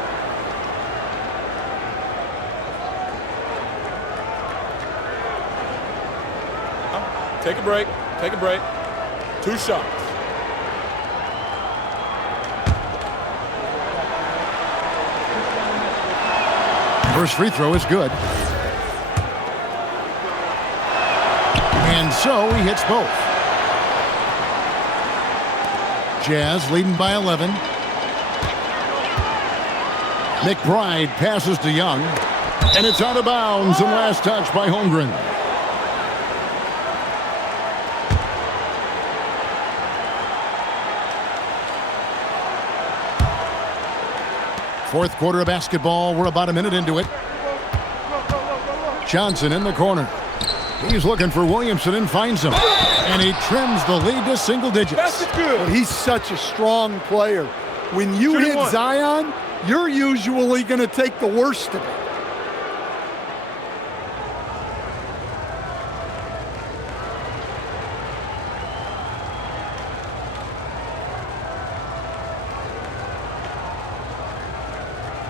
Take a break. Take a break. 2 shots. First free throw is good. And so he hits both. Jazz leading by 11. McBride passes to Young. And it's out of bounds and last touch by Holmgren. Fourth quarter of basketball. We're about a minute into it. Johnson in the corner. He's looking for Williamson and finds him. And he trims the lead to single digits. That's good. Well, he's such a strong player. When you hit Zion, you're usually going to take the worst of it.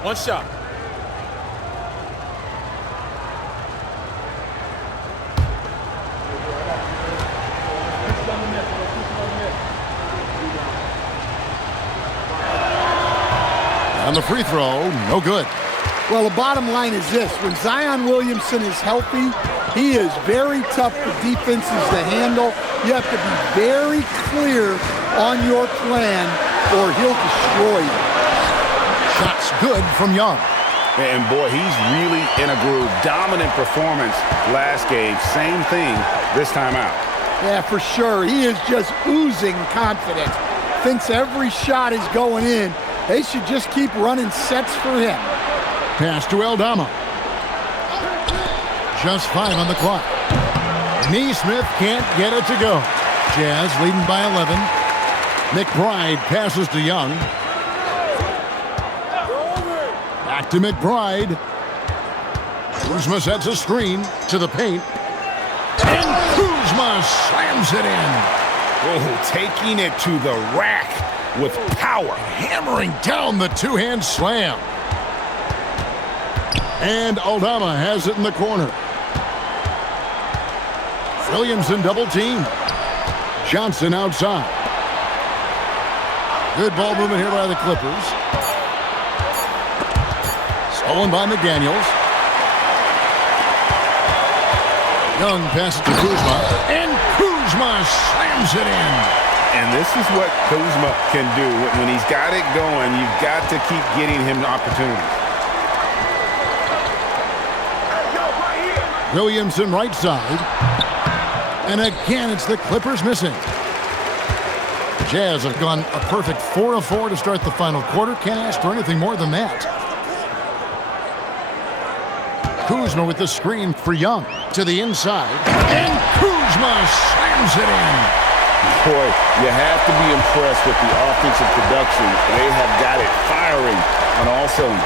One shot. On the free throw, no good. Well, the bottom line is this. When Zion Williamson is healthy, he is very tough for defenses to handle. You have to be very clear on your plan or he'll destroy you. Shots good from Young. And boy, he's really in a groove. Dominant performance last game. Same thing this time out. Yeah, for sure. He is just oozing confidence. Thinks every shot is going in. They should just keep running sets for him. Pass to Aldama. Just 5 on the clock. Neesmith can't get it to go. Jazz leading by 11. McBride passes to Young. Back to McBride. Kuzma sets a screen to the paint. And Kuzma slams it in. Oh, taking it to the rack with power. Hammering down the two-hand slam. And Aldama has it in the corner. Williamson double team. Johnson outside. Good ball movement here by the Clippers. Stolen by McDaniels. Young passes to Kuzma. And Kuzma slams it in. And this is what Kuzma can do. When he's got it going, you've got to keep getting him opportunities. Williamson right side. And again, it's the Clippers missing. Jazz have gone a perfect 4 of 4 to start the final quarter. Can't ask for anything more than that. Kuzma with the screen for Young to the inside. And Kuzma slams it in. Boy, you have to be impressed with the offensive production. They have got it firing on all cylinders.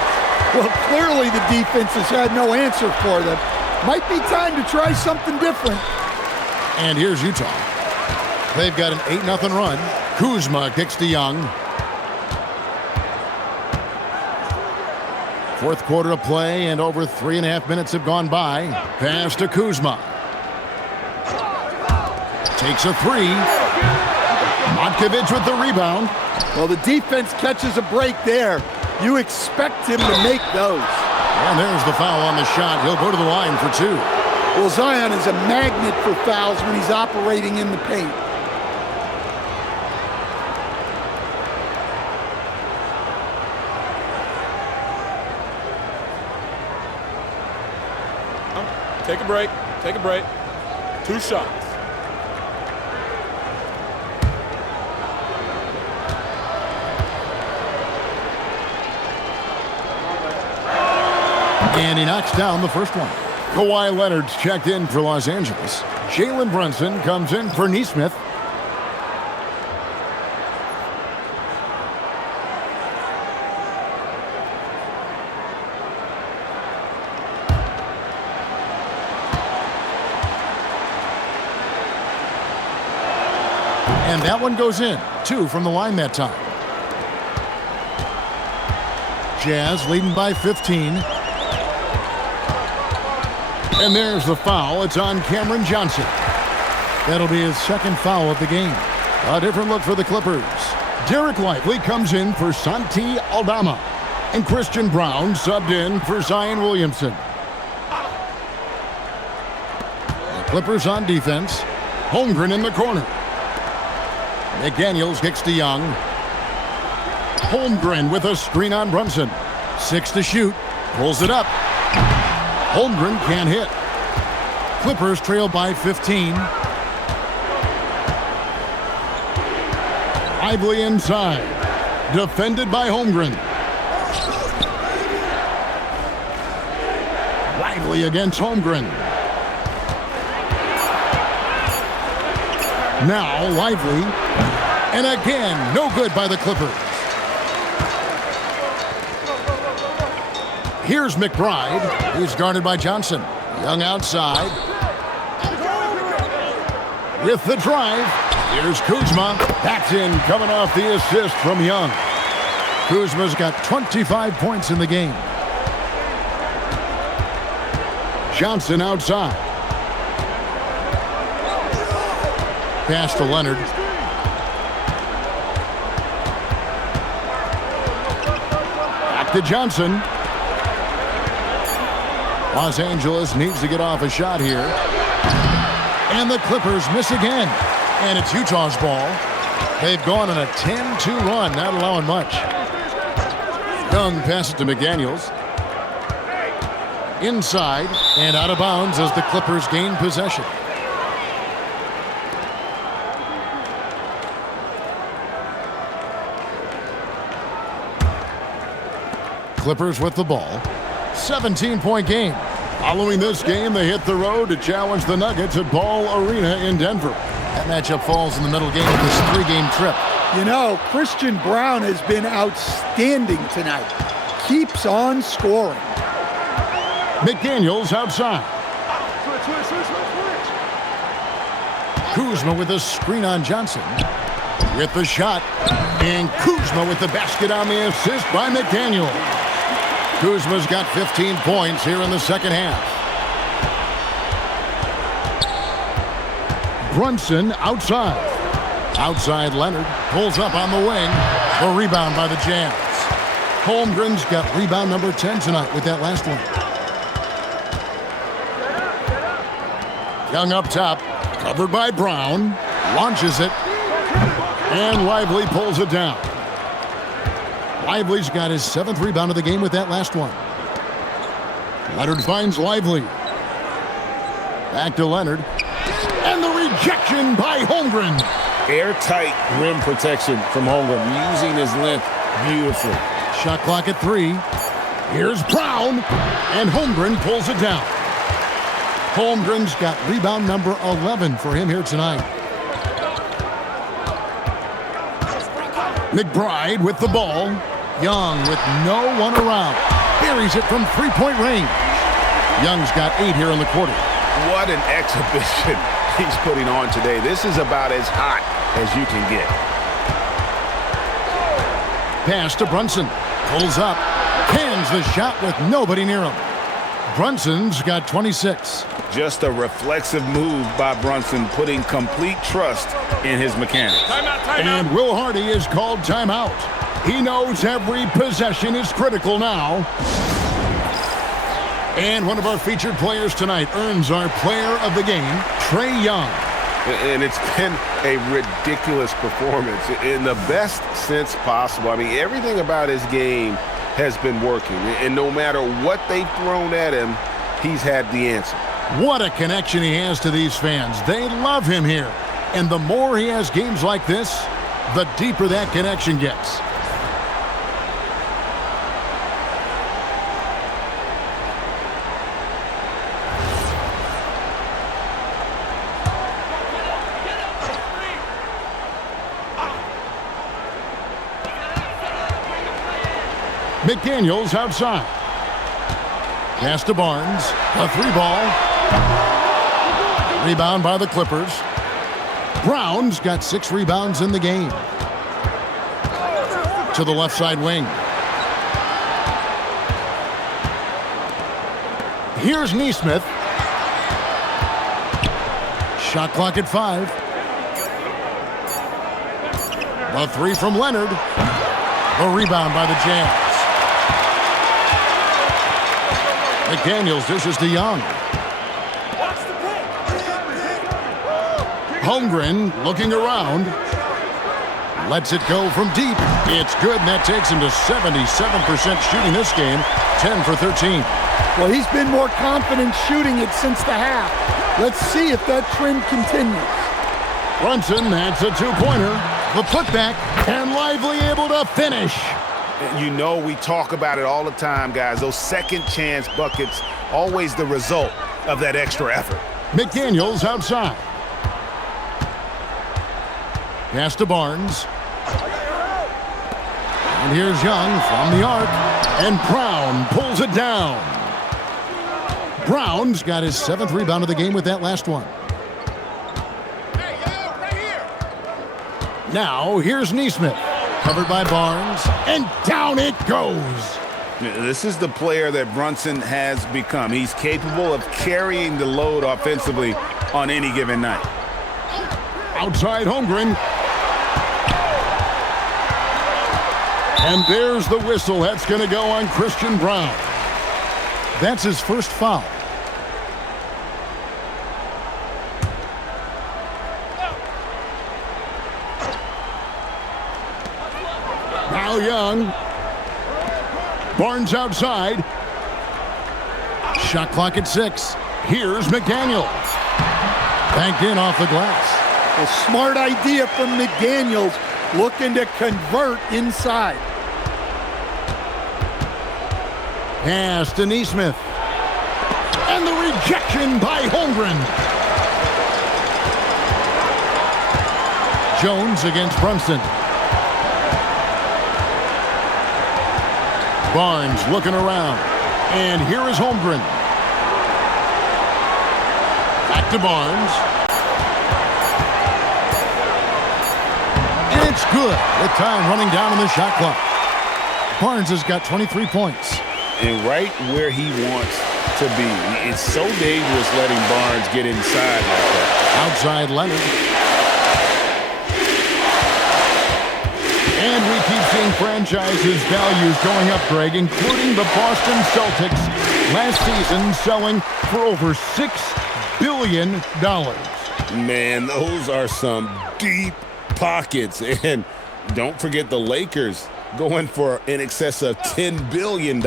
Well, clearly the defense has had no answer for them. Might be time to try something different. And here's Utah. They've got an 8-0 run. Kuzma kicks to Young. Fourth quarter of play, and over 3.5 minutes have gone by. Pass to Kuzma. Takes a three. Matkovic with the rebound. Well, the defense catches a break there. You expect him to make those. And there's the foul on the shot. He'll go to the line for 2. Well, Zion is a magnet for fouls when he's operating in the paint. Take a break. Take a break. 2 shots. And he knocks down the first one. Kawhi Leonard's checked in for Los Angeles. Jalen Brunson comes in for Neesmith. And that one goes in. 2 from the line that time. Jazz leading by 15. And there's the foul. It's on Cameron Johnson. That'll be his second foul of the game. A different look for the Clippers. Derek Lively comes in for Santi Aldama. And Christian Brown subbed in for Zion Williamson. The Clippers on defense. Holmgren in the corner. McDaniels kicks to Young. Holmgren with a screen on Brunson. 6 to shoot. Pulls it up. Holmgren can't hit. Clippers trail by 15. Lively inside. Defended by Holmgren. Lively against Holmgren. Now Lively. And again, no good by the Clippers. Here's McBride. He's guarded by Johnson. Young outside. With the drive. Here's Kuzma. That's in, coming off the assist from Young. Kuzma's got 25 points in the game. Johnson outside. Pass to Leonard. Back to Johnson. Los Angeles needs to get off a shot here. And the Clippers miss again. And it's Utah's ball. They've gone on a 10-2 run, not allowing much. Young passes to McDaniels. Inside and out of bounds as the Clippers gain possession. Clippers with the ball. 17-point game. Following this game, they hit the road to challenge the Nuggets at Ball Arena in Denver. That matchup falls in the middle game of this 3-game trip. You know, Christian Braun has been outstanding tonight. Keeps on scoring. McDaniels outside. Kuzma with a screen on Johnson. With the shot. And Kuzma with the basket on the assist by McDaniel. Kuzma's got 15 points here in the second half. Brunson outside. Outside Leonard. Pulls up on the wing. A rebound by the Jazz. Holmgren's got rebound number 10 tonight with that last one. Young up top. Covered by Brown. Launches it. And Lively pulls it down. Lively's got his 7th rebound of the game with that last one. Leonard finds Lively. Back to Leonard. And the rejection by Holmgren. Airtight rim protection from Holmgren, using his length beautifully. Shot clock at 3. Here's Brown. And Holmgren pulls it down. Holmgren's got rebound number 11 for him here tonight. McBride with the ball. Young with no one around. Buries it from 3-point range. Young's got 8 here in the quarter. What an exhibition he's putting on today. This is about as hot as you can get. Pass to Brunson. Pulls up. Cans the shot with nobody near him. Brunson's got 26. Just a reflexive move by Brunson, putting complete trust in his mechanics. And Will Hardy is called timeout. He knows every possession is critical now. And one of our featured players tonight earns our player of the game, Trae Young. And it's been a ridiculous performance in the best sense possible. I mean, everything about his game has been working. And no matter what they've thrown at him, he's had the answer. What a connection he has to these fans. They love him here. And the more he has games like this, the deeper that connection gets. McDaniels outside. Pass to Barnes. A 3-ball. Rebound by the Clippers. Brown's got 6 rebounds in the game. To the left side wing. Here's Nesmith. Shot clock at 5. The 3 from Leonard. A rebound by the Jazz. McDaniels dishes to Young. Holmgren looking around. Lets it go from deep. It's good, and that takes him to 77% shooting this game. 10 for 13. Well, he's been more confident shooting it since the half. Let's see if that trend continues. Brunson, that's a 2-pointer. The putback, and Lively able to finish. You know, we talk about it all the time, guys. Those second chance buckets, always the result of that extra effort. McDaniels outside. Pass to Barnes. And here's Young from the arc. And Brown pulls it down. Brown's got his 7th rebound of the game with that last one. Now, here's Nesmith. Covered by Barnes, and down it goes. This is the player that Brunson has become. He's capable of carrying the load offensively on any given night. Outside Holmgren. And there's the whistle. That's going to go on Christian Braun. That's his first foul. Now Young. Barnes outside. Shot clock at 6. Here's McDaniels. Banked in off the glass. A smart idea from McDaniels, looking to convert inside. Pass to Nesmith. And the rejection by Holmgren. Jones against Brunson. Barnes looking around. And here is Holmgren. Back to Barnes. And it's good with time running down on the shot clock. Barnes has got 23 points. And right where he wants to be. It's so dangerous letting Barnes get inside like that. Outside Leonard. And we keep seeing franchises' values going up, Greg, including the Boston Celtics last season selling for over $6 billion. Man, those are some deep pockets. And don't forget the Lakers going for in excess of $10 billion.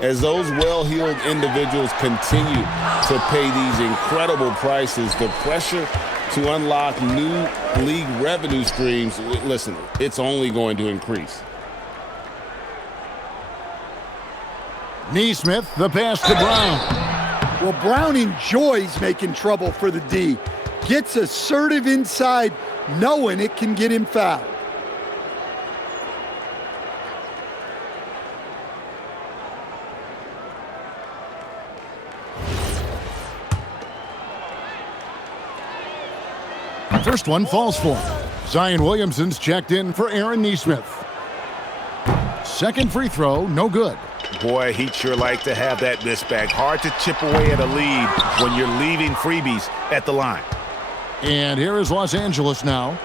As those well-heeled individuals continue to pay these incredible prices, the pressure to unlock new league revenue streams, listen, it's only going to increase. Neesmith, the pass to Brown. Well, Brown enjoys making trouble for the D. Gets assertive inside, knowing it can get him fouled. First one falls for him. Zion Williamson's checked in for Aaron Neesmith. Second free throw, no good. Boy, he'd sure like to have that miss back. Hard to chip away at a lead when you're leaving freebies at the line. And here is Los Angeles now.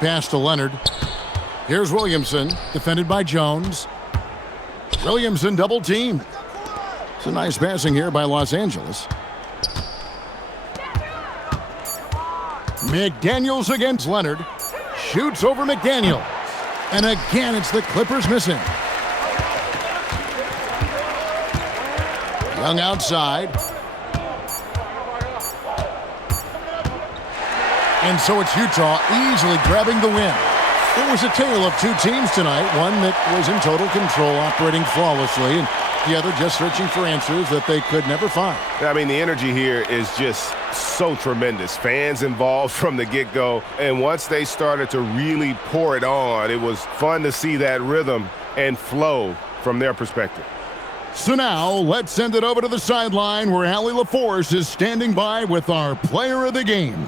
Pass to Leonard. Here's Williamson, defended by Jones. Williamson double teamed. It's a nice passing here by Los Angeles. McDaniels against Leonard. Shoots over McDaniels. And again, it's the Clippers missing. Young outside. And so it's Utah easily grabbing the win. It was a tale of two teams tonight. One that was in total control, operating flawlessly, and the other just searching for answers that they could never find. I mean, the energy here is just so tremendous. Fans involved from the get-go, and once they started to really pour it on, it was fun to see that rhythm and flow from their perspective. So now, let's send it over to the sideline where Allie LaForce is standing by with our player of the game.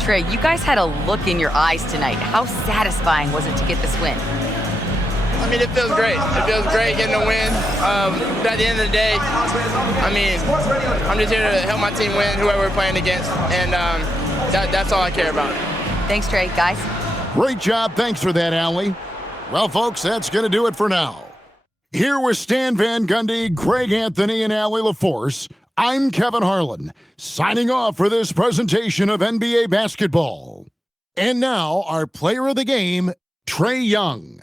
Trey, you guys had a look in your eyes tonight. How satisfying was it to get this win? I mean, it feels great. It feels great getting a win. But at the end of the day, I mean, I'm just here to help my team win, whoever we're playing against, and that's all I care about. Thanks, Trey. Guys? Great job. Thanks for that, Allie. Well, folks, that's going to do it for now. Here with Stan Van Gundy, Greg Anthony, and Allie LaForce, I'm Kevin Harlan, signing off for this presentation of NBA basketball. And now, our player of the game, Trae Young.